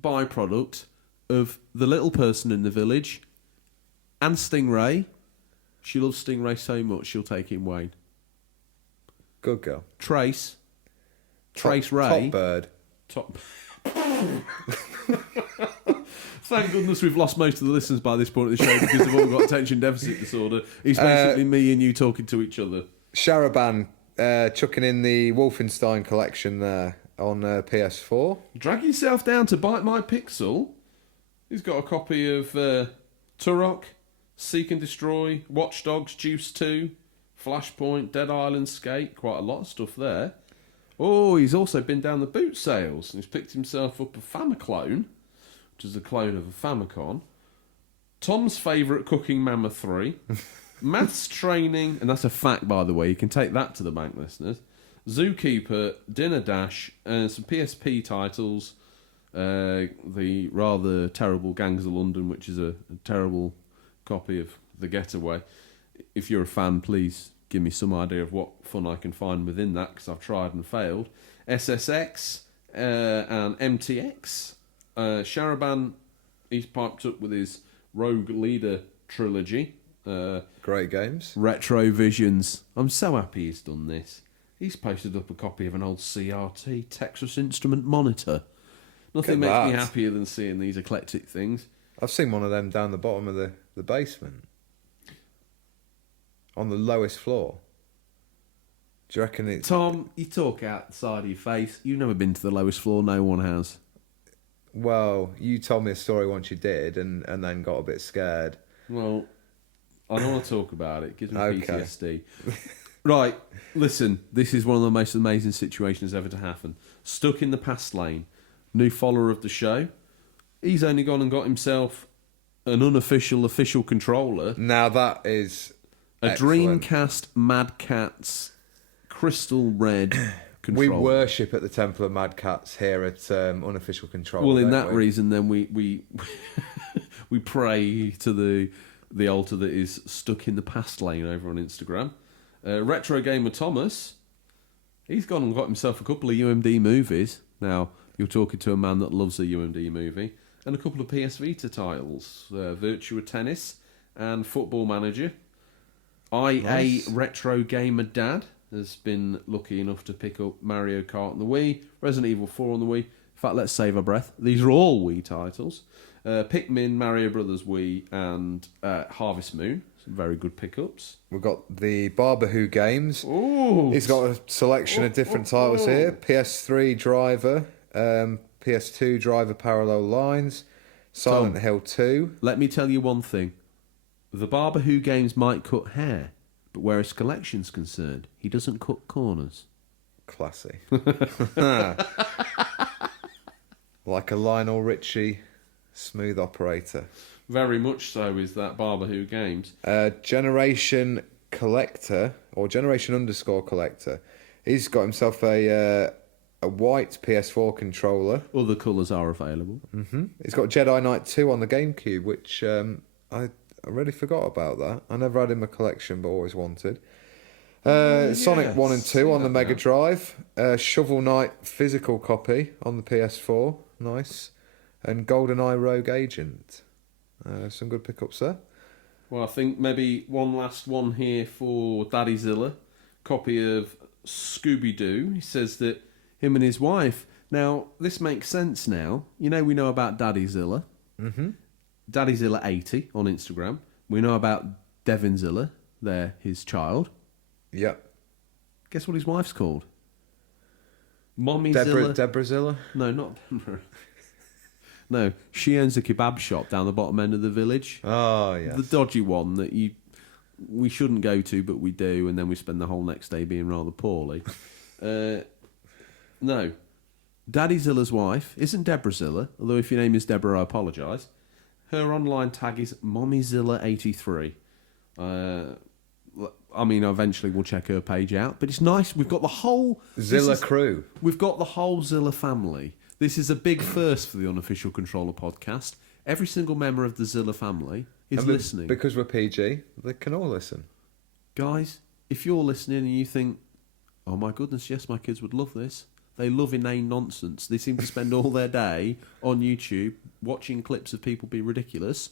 byproduct of the little person in the village and Stingray. She loves Stingray so much, she'll take in Wayne. Good girl. Trace Ray. Top bird. Top. Thank goodness we've lost most of the listeners by this point of the show because they've all got attention deficit disorder. It's basically me and you talking to each other. Sharaban chucking in the Wolfenstein collection there on PS4. Drag yourself down to Bite My Pixel. He's got a copy of Turok, Seek and Destroy, Watch Dogs, Juice 2, Flashpoint, Dead Island Skate. Quite a lot of stuff there. Oh, he's also been down the boot sales. He's picked himself up a Famiclone, which is a clone of a Famicom. Tom's favourite Cooking Mama 3. Maths Training, and that's a fact, by the way. You can take that to the bank, listeners. Zookeeper, Dinner Dash, and some PSP titles. The rather terrible Gangs of London, which is a terrible copy of The Getaway. If you're a fan, please give me some idea of what fun I can find within that, because I've tried and failed. SSX and MTX. Sharaban, he's piped up with his Rogue Leader trilogy. Great games. Retro Visions. I'm so happy he's done this. He's posted up a copy of an old CRT Texas Instrument monitor. Nothing makes me happier than seeing these eclectic things. I've seen one of them down the bottom of the basement. On the lowest floor. Do you reckon it's... Tom, you talk outside of your face. You've never been to the lowest floor. No one has. Well, you told me a story once you did and then got a bit scared. Well, I don't want to talk about it. It gives me PTSD. Right, listen. This is one of the most amazing situations ever to happen. Stuck in the past lane. New follower of the show. He's only gone and got himself an unofficial official controller. Now that is... A excellent. Dreamcast Mad Catz Crystal Red controller. We worship at the Temple of Mad Cats here at Unofficial Control. Well, in that reason, then we we pray to the altar that is stuck in the past lane over on Instagram. Retro Gamer Thomas, he's gone and got himself a couple of UMD movies. Now, you're talking to a man that loves a UMD movie. And a couple of PS Vita titles, Virtua Tennis and Football Manager. Nice. Retro Gamer Dad has been lucky enough to pick up Mario Kart on the Wii, Resident Evil 4 on the Wii. In fact, let's save our breath. These are all Wii titles. Pikmin, Mario Brothers Wii, and Harvest Moon. Some very good pickups. We've got the Barbahoo games. Ooh. He's got a selection of different titles here. PS3 Driver, PS2 Driver Parallel Lines, Silent Hill 2. Let me tell you one thing. The Barbahoo games might cut hair, but where his collection's concerned, he doesn't cut corners. Classy. Like a Lionel Richie smooth operator. Very much so is that Barbahoo games. Generation Collector, or Generation _ Collector. He's got himself a white PS4 controller. Other colours are available. Mm-hmm. He's got Jedi Knight 2 on the GameCube, which I really forgot about that. I never had in my collection, but always wanted. Sonic 1 and 2 on the Mega Drive. Shovel Knight physical copy on the PS4. Nice. And GoldenEye Rogue Agent. Some good pickups there. Well, I think maybe one last one here for Daddy Zilla. Copy of Scooby-Doo. He says that him and his wife... Now, this makes sense now. You know, we know about Daddy Zilla. Mm-hmm. Daddy Zilla 80 on Instagram. We know about Devin Zilla, his child. Yep. Guess what his wife's called? Mommy Zilla. Deborah Zilla? No, not Deborah. No, she owns a kebab shop down the bottom end of the village. Oh, yes. The dodgy one that we shouldn't go to, but we do, and then we spend the whole next day being rather poorly. No. Daddy Zilla's wife isn't Deborah Zilla, although if your name is Deborah, I apologise. Her online tag is MommyZilla83. I mean, eventually we'll check her page out, but it's nice. We've got the whole... Zilla crew. We've got the whole Zilla family. This is a big first for the Unofficial Controller podcast. Every single member of the Zilla family is listening. Because we're PG, they can all listen. Guys, if you're listening and you think, oh my goodness, yes, my kids would love this. They love inane nonsense. They seem to spend all their day on YouTube watching clips of people be ridiculous.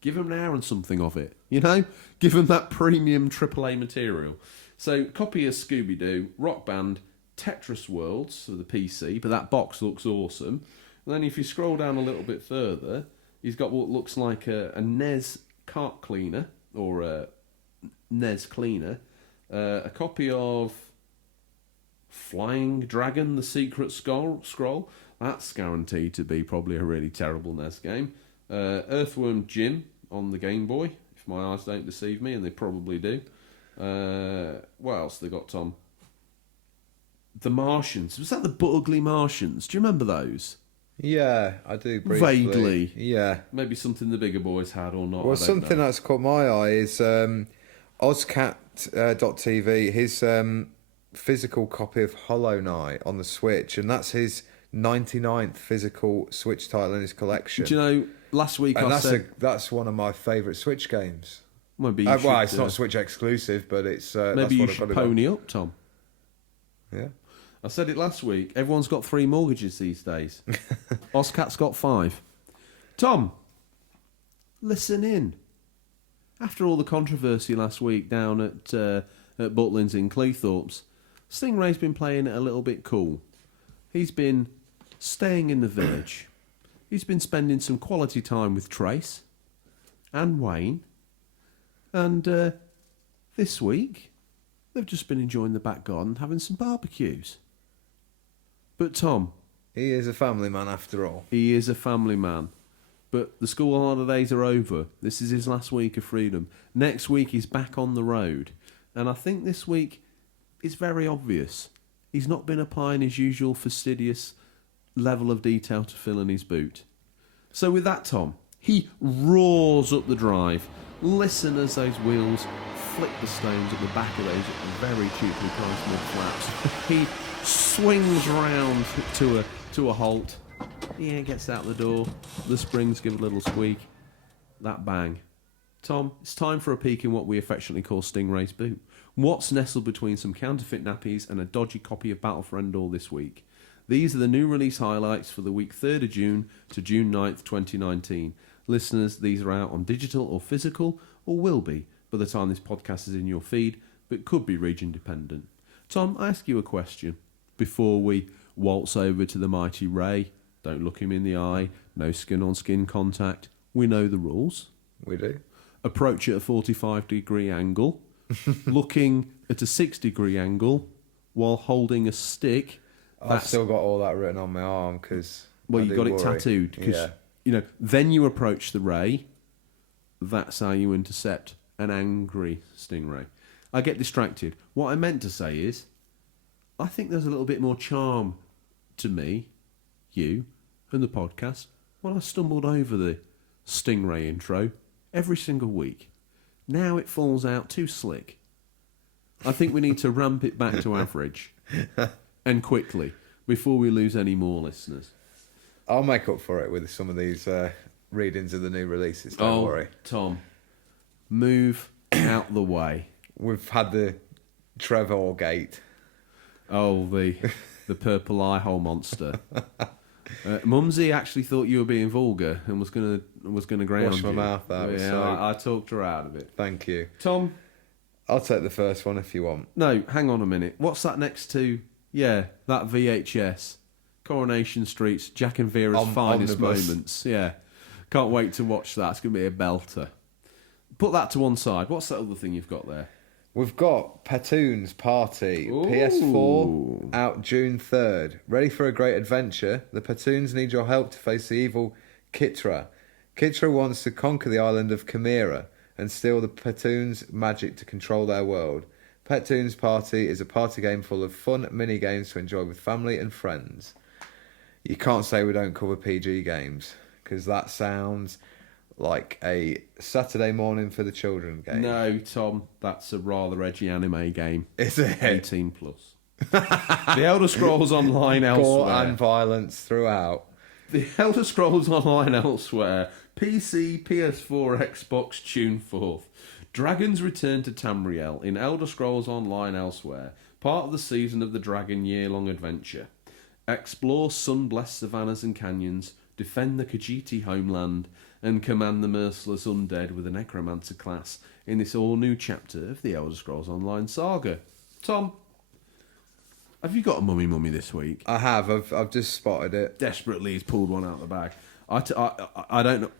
Give them an hour and something of it. You know? Give them that premium AAA material. So, copy of Scooby-Doo, Rock Band, Tetris Worlds for the PC, but that box looks awesome. And then if you scroll down a little bit further, He's got what looks like a NES cart cleaner, or a NES cleaner, a copy of Flying Dragon, The Secret Scroll. That's guaranteed to be probably a really terrible NES game. Earthworm Jim on the Game Boy, if my eyes don't deceive me, and they probably do. What else they got, Tom? The Martians. Was that the But Ugly Martians? Do you remember those? Yeah, I do briefly. Vaguely. Yeah. Maybe something the bigger boys had or not. Well, something that's caught my eye is Ozcat.tv, his physical copy of Hollow Knight on the Switch, and that's his 99th physical Switch title in his collection. Do you know, last week and I said... that's one of my favourite Switch games. Maybe it's not Switch exclusive, but it's... maybe you should pony up, Tom. Yeah. I said it last week. Everyone's got 3 mortgages these days. Ozcat's got 5. Tom, listen in. After all the controversy last week down at Butlins in Cleethorpes, Stingray's been playing it a little bit cool. He's been staying in the village. He's been spending some quality time with Trace and Wayne. And this week, they've just been enjoying the back garden, having some barbecues. But Tom... He is a family man after all. He is a family man. But the school holidays are over. This is his last week of freedom. Next week he's back on the road. And I think this week it's very obvious. He's not been applying his usual fastidious level of detail to fill in his boot. So with that, Tom, he roars up the drive. Listen as those wheels flick the stones at the back of those very cheaply priced mud flaps. He swings round to a halt. Yeah, gets out the door. The springs give a little squeak. That bang. Tom, it's time for a peek in what we affectionately call Stingray's boot. What's nestled between some counterfeit nappies and a dodgy copy of Battle for Endor this week? These are the new release highlights for the week 3rd of June to June 9th, 2019. Listeners, these are out on digital or physical, or will be by the time this podcast is in your feed, but could be region dependent. Tom, I ask you a question before we waltz over to the mighty Ray. Don't look him in the eye, no skin-on-skin contact. We know the rules. We do. Approach at a 45-degree angle, looking at a 6-degree angle, while holding a stick. I've still got all that written on my arm, because... Well, you got it tattooed, because, then you approach the ray. That's how you intercept an angry stingray. I get distracted. What I meant to say is, I think there's a little bit more charm to me, you, and the podcast when I stumbled over the Stingray intro every single week. Now it falls out too slick. I think we need to ramp it back to average, and quickly, before we lose any more listeners. I'll make up for it with some of these readings of the new releases, don't worry. Tom, move out the way. We've had the Trevor gate. Oh, the purple eye hole monster. Mumsy actually thought you were being vulgar and was gonna ground Wash my you. mouth out. Yeah, I talked her out of it. Thank you, Tom. I'll take the first one if you want. No, hang on a minute. What's that next to? Yeah, that VHS. Coronation Street's Jack and Vera's finest omnibus. moments. Yeah, can't wait to watch that. It's gonna be a belter. Put that to one side. What's that other thing you've got there? We've got Patoon's Party, Ooh. PS4, out June 3rd. Ready for a great adventure? The Patoons need your help to face the evil Kitra. Kitra wants to conquer the island of Chimera and steal the Patoons' magic to control their world. Patoon's Party is a party game full of fun mini-games to enjoy with family and friends. You can't say we don't cover PG games, because that sounds like a Saturday morning for the children game. No, Tom, that's a rather edgy anime game. Is it? 18 plus. The Elder Scrolls Online elsewhere. Gore and violence throughout. The Elder Scrolls Online elsewhere. PC, PS4, Xbox, June 4th. Dragons return to Tamriel in Elder Scrolls Online elsewhere. Part of the Season of the Dragon year-long adventure. Explore sun-blessed savannas and canyons, defend the Khajiiti homeland, and command the merciless undead with a necromancer class in this all-new chapter of the Elder Scrolls Online saga. Tom, have you got a mummy this week? I have. I've just spotted it. Desperately, he's pulled one out of the bag. I don't know.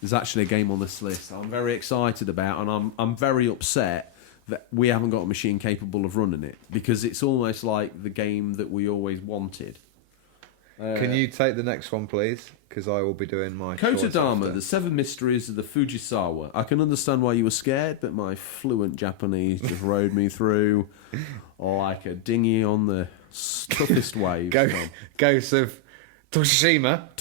There's actually a game on this list I'm very excited about, and I'm very upset that we haven't got a machine capable of running it, because it's almost like the game that we always wanted. Can you take the next one, please? Because I will be doing my Kotodama, The Seven Mysteries of the Fujisawa. I can understand why you were scared, but my fluent Japanese just rode me through like a dinghy on the toughest waves. Ghosts of Toshiba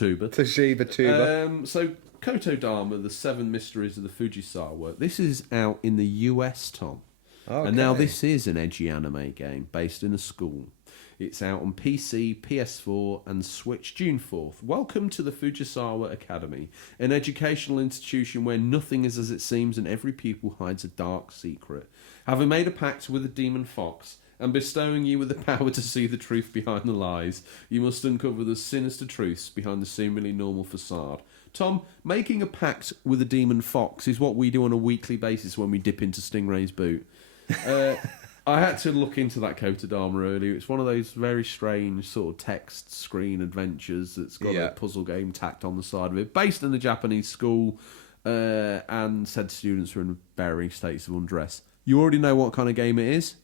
Tuba. So, Kotodama, The Seven Mysteries of the Fujisawa. This is out in the US, Tom. Okay. And now this is an edgy anime game based in a school. It's out on PC, PS4 and Switch June 4th. Welcome to the Fujisawa Academy, an educational institution where nothing is as it seems and every pupil hides a dark secret. Having made a pact with a demon fox and bestowing you with the power to see the truth behind the lies, you must uncover the sinister truths behind the seemingly normal facade. Tom, making a pact with a demon fox is what we do on a weekly basis when we dip into Stingray's boot. I had to look into that Kotodama earlier. It's one of those very strange sort of text screen adventures that's got a puzzle game tacked on the side of it, based in a Japanese school, and said students are in varying states of undress. You already know what kind of game it is.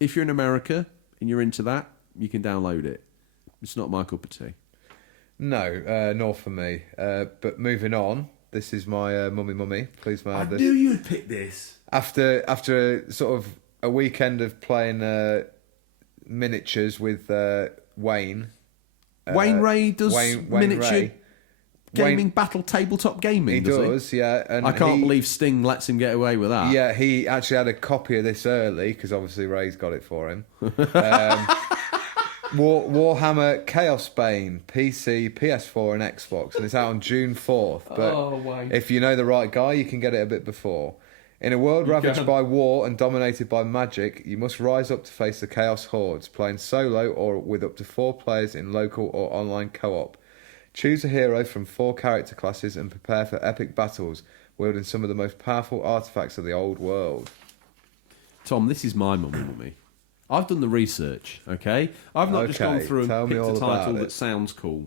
If you're in America and you're into that, you can download it. It's not my cup of tea. No, nor for me. But moving on, this is my mummy. Please, may I have this? I knew you'd pick this. After sort of a weekend of playing miniatures with Wayne. Wayne Ray does Wayne miniature Ray. gaming, battle tabletop gaming. He does, yeah. And I can't believe Sting lets him get away with that. Yeah, he actually had a copy of this early because obviously Ray's got it for him. Warhammer Chaos Bane, PC, PS4 and Xbox, and it's out on June 4th. But if you know the right guy, you can get it a bit before. In a world ravaged by war and dominated by magic, you must rise up to face the Chaos Hordes, playing solo or with up to 4 players in local or online co-op. Choose a hero from 4 character classes and prepare for epic battles, wielding some of the most powerful artifacts of the old world. Tom, this is my mummy. I've done the research, okay? I've not just gone through and picked a title that sounds cool.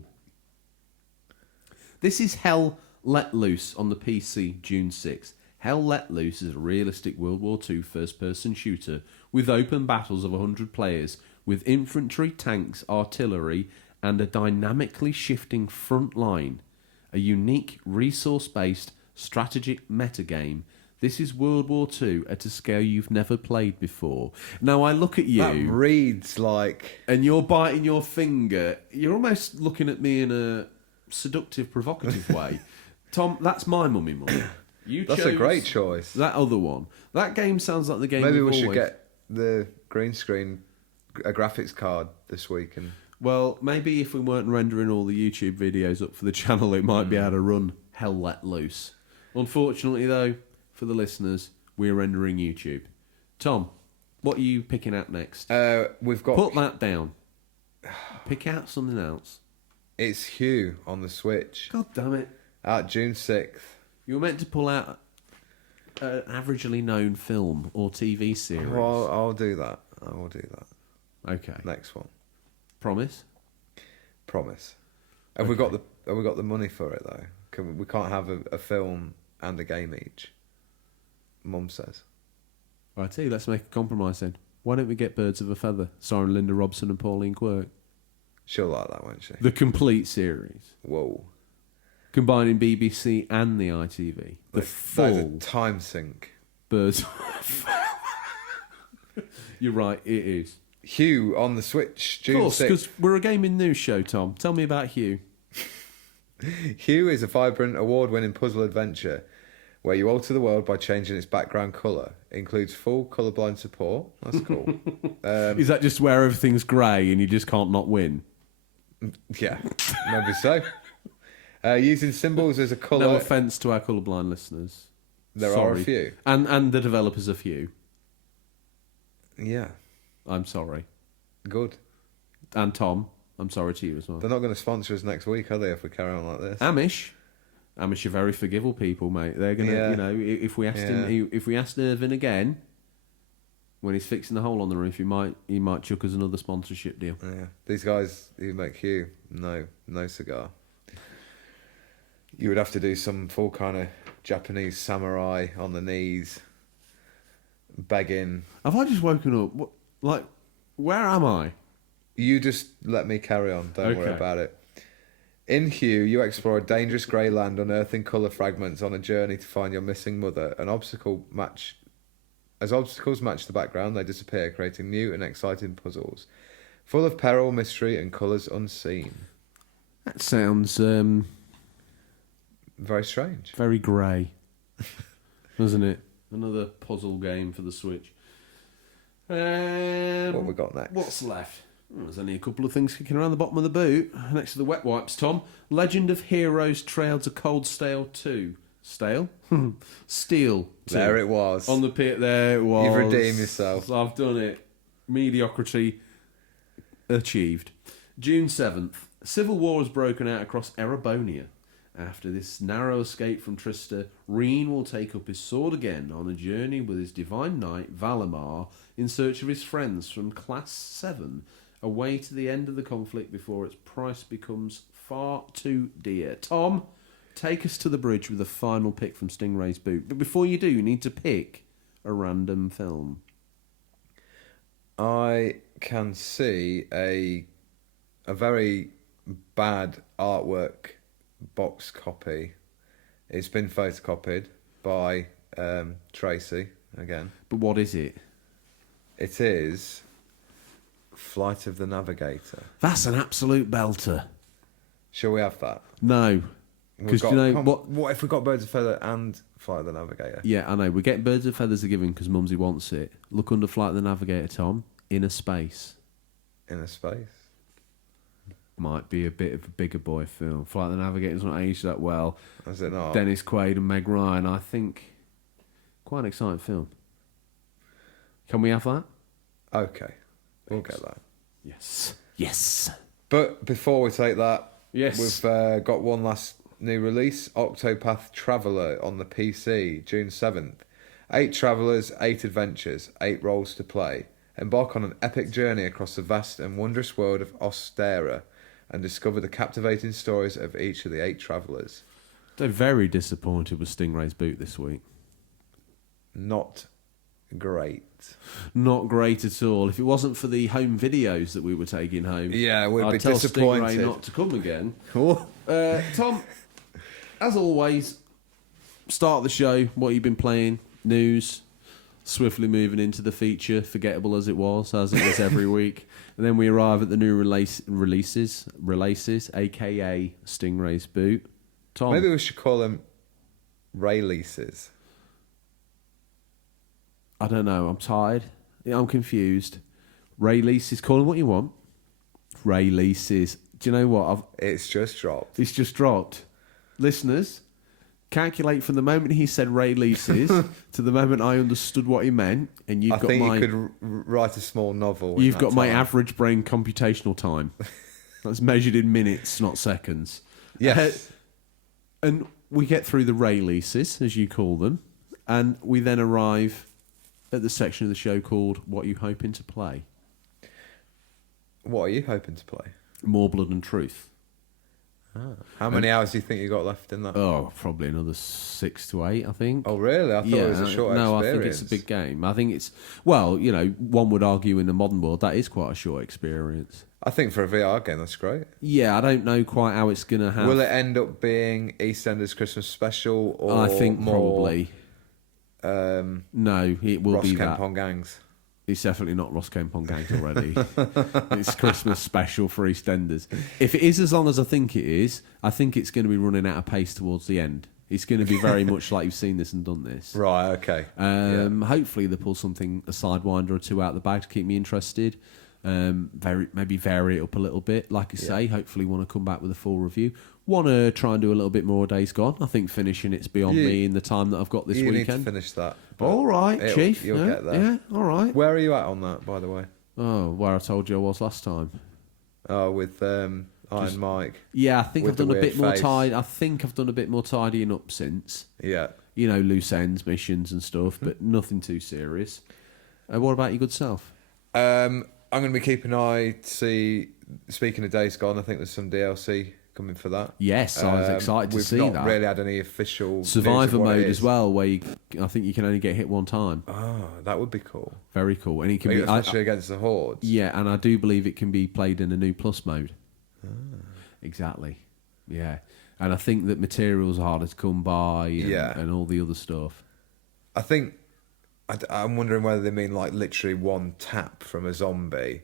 This is Hell Let Loose on the PC, June 6th. Hell Let Loose is a realistic World War II first-person shooter with open battles of 100 players, with infantry, tanks, artillery, and a dynamically shifting front line. A unique, resource-based, strategic metagame. This is World War II at a scale you've never played before. Now, I look at you... That reads like... And you're biting your finger. You're almost looking at me in a seductive, provocative way. Tom, that's my mummy. That's a great choice. That other one. That game sounds like the game. Maybe we should get the green screen, a graphics card this week. Well, maybe if we weren't rendering all the YouTube videos up for the channel, it might be able to run Hell Let Loose. Unfortunately, though, for the listeners, we're rendering YouTube. Tom, what are you picking out next? We've got... Put that down. Pick out something else. It's Hugh on the Switch. God damn it. Out June 6th. You were meant to pull out an averagely known film or TV series. Well, I'll do that. I will do that. Okay. Next one. Promise? Promise. Have we got the money for it though? We can't have a film and a game each. Mum says. Right, tell you, let's make a compromise then. Why don't we get Birds of a Feather, starring Linda Robson and Pauline Quirk? She'll like that, won't she? The complete series. Whoa. Combining BBC and the ITV. The full... That is a time sink. Birds of a Feather. You're right, it is. Hugh on the Switch, June 6th. Of course, because we're a gaming news show, Tom. Tell me about Hugh. Hugh is a vibrant, award-winning puzzle adventure where you alter the world by changing its background colour. It includes full colourblind support. That's cool. Is that just where everything's grey and you just can't not win? Yeah, maybe so. Using symbols as a colour... No offence to our colourblind listeners. There are a few. And the developers of Hugh. Yeah. I'm sorry. Good. And Tom, I'm sorry to you as well. They're not going to sponsor us next week, are they, if we carry on like this? Amish are very forgivable people, mate. They're going to, you know, if we asked Irvin again, when he's fixing the hole on the roof, he might chuck us another sponsorship deal. Yeah. These guys who make Hugh, no cigar. You would have to do some full kind of Japanese samurai on the knees, begging. Have I just woken up? What, like, where am I? You just let me carry on. Don't worry Okay. about it. In Hue, you explore a dangerous grey land, unearthing colour fragments on a journey to find your missing mother. As obstacles match the background, they disappear, creating new and exciting puzzles, full of peril, mystery, and colours unseen. That sounds Very strange. very grey, doesn't it? Another puzzle game for the Switch. What we got next? What's left? Well, there's only a couple of things kicking around the bottom of the boot. Next to the wet wipes, Tom. Legend of Heroes Trails of Cold Stale 2. Stale? Steel 2. There it was. On the pit, there it was. You've redeemed yourself. I've done it. Mediocrity achieved. June 7th. Civil war has broken out across Erebonia. After this narrow escape from Trista, Reen will take up his sword again on a journey with his divine knight, Valimar, in search of his friends from Class 7, away to the end of the conflict before its price becomes far too dear. Tom, take us to the bridge with a final pick from Stingray's boot. But before you do, you need to pick a random film. I can see a very bad artwork box copy. It's been photocopied by Tracy again. But what is it? It is Flight of the Navigator. That's an absolute belter. Shall we have that? No. Because you know what? What if we got Birds of Feather and Flight of the Navigator? Yeah, I know. We're getting Birds of Feathers are given because Mumsy wants it. Look under Flight of the Navigator, Tom. Inner Space. Inner Space. Might be a bit of a bigger boy film. Flight of the Navigator's not aged that well. Is it not? Dennis Quaid and Meg Ryan, I think. Quite an exciting film. Can we have that? Okay, we'll get that. Yes. Yes. But before we take that, Yes. we've got one last new release, Octopath Traveler on the PC, June 7th. 8 travellers, 8 adventures, 8 roles to play. Embark on an epic journey across the vast and wondrous world of Ostera and discover the captivating stories of each of the 8 travellers. They're very disappointed with Stingray's boot this week. Not great. Not great at all. If it wasn't for the home videos that we were taking home, Yeah, we'd I'd be tell disappointed. Stingray not to come again. Cool. Tom, as always, start the show. What you've been playing, news. Swiftly moving into the feature, forgettable as it is every week. And then we arrive at the new releases, aka Stingray's boot. Tom, Maybe we should call them Rayleases. I don't know. I'm tired. I'm confused. Releases, call them what you want. Releases. Do you know what? It's just dropped. It's just dropped. Listeners, calculate from the moment he said releases to the moment I understood what he meant, and I think you could write a small novel. You've got my average brain computational time. That's measured in minutes, not seconds. Yes. And we get through the releases, as you call them, and we then arrive at the section of the show called What You Hoping to Play? What are you hoping to play? More Blood and Truth. How many hours do you think you got left in that? Oh, probably another 6 to 8, I think. Oh, really? I thought it was a short experience. No, I think it's a big game. I think it's, well, you know, one would argue in the modern world that is quite a short experience. I think for a VR game, that's great. Yeah, I don't know quite how it's going to have... Will it end up being EastEnders Christmas Special or I think more, probably. No, it will Ross be Kemp that. on Gangs? It's definitely not Ross Kemp on Gangs already. It's Christmas special for EastEnders. If it is as long as I think it is, I think it's going to be running out of pace towards the end. It's going to be very much like you've seen this and done this. Right, okay. Hopefully they pull something, a sidewinder or two out the bag to keep me interested. Maybe vary it up a little bit. Like I say, hopefully want to come back with a full review. Want to try and do a little bit more Days Gone. I think finishing it's beyond me in the time that I've got this you weekend. You need to finish that. All right, Chief. You'll get there. Yeah, all right. Where are you at on that, by the way? Oh, where I told you I was last time. Oh, with Iron Mike. Yeah, I think I've done a bit more face. I think I've done a bit more tidying up since. Yeah. You know, loose ends, missions and stuff, but nothing too serious. What about your good self? I'm going to be keeping an eye to see, speaking of Days Gone, I think there's some DLC coming for that. Yes, I was excited to see We've that. not really had any official Survivor news of what it mode is. as well, where I think you can only get hit one time. Oh, that would be cool. Very cool, and it can be Especially against the hordes. Yeah, and I do believe it can be played in a new plus mode. Exactly. Yeah, and I think that materials are harder to come by, and all the other stuff. I think I'm wondering whether they mean like literally one tap from a zombie.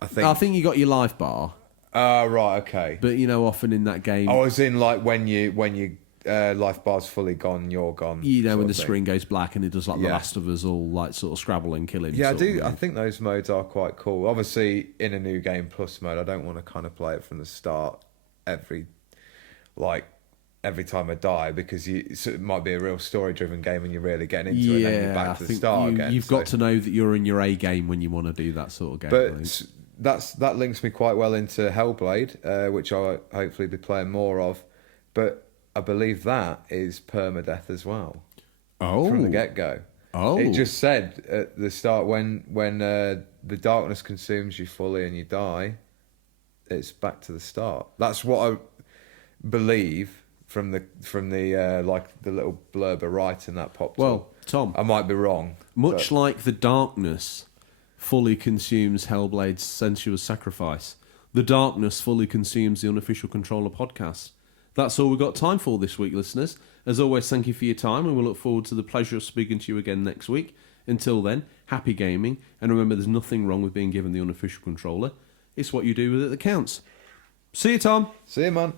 I think you got your life bar. Right, okay. But often in that game, I was in like when you life bar's fully gone, you're gone. When the screen goes black and it does like The Last of Us, all like sort of Scrabble and kill him. Yeah, I do. I think those modes are quite cool. Obviously, in a new game plus mode, I don't want to kind of play it from the start every time I die, because it might be a real story-driven game and you're really getting into it, and then you're back to the start again. You've got to know that you're in your A game when you want to do that sort of game. But that links me quite well into Hellblade, which I'll hopefully be playing more of. But I believe that is permadeath as well. Oh, from the get-go. Oh, it just said at the start when the darkness consumes you fully and you die, it's back to the start. That's what I believe from the like the little blurb of writing that popped up. Well, Tom, I might be wrong. Much like the darkness fully consumes Hellblade's sensuous sacrifice, the darkness fully consumes the Unofficial Controller podcast. That's all we've got time for this week, listeners. As always, thank you for your time, and we'll look forward to the pleasure of speaking to you again next week. Until then, happy gaming, and remember there's nothing wrong with being given the Unofficial Controller. It's what you do with it that counts. See you, Tom. See you, man.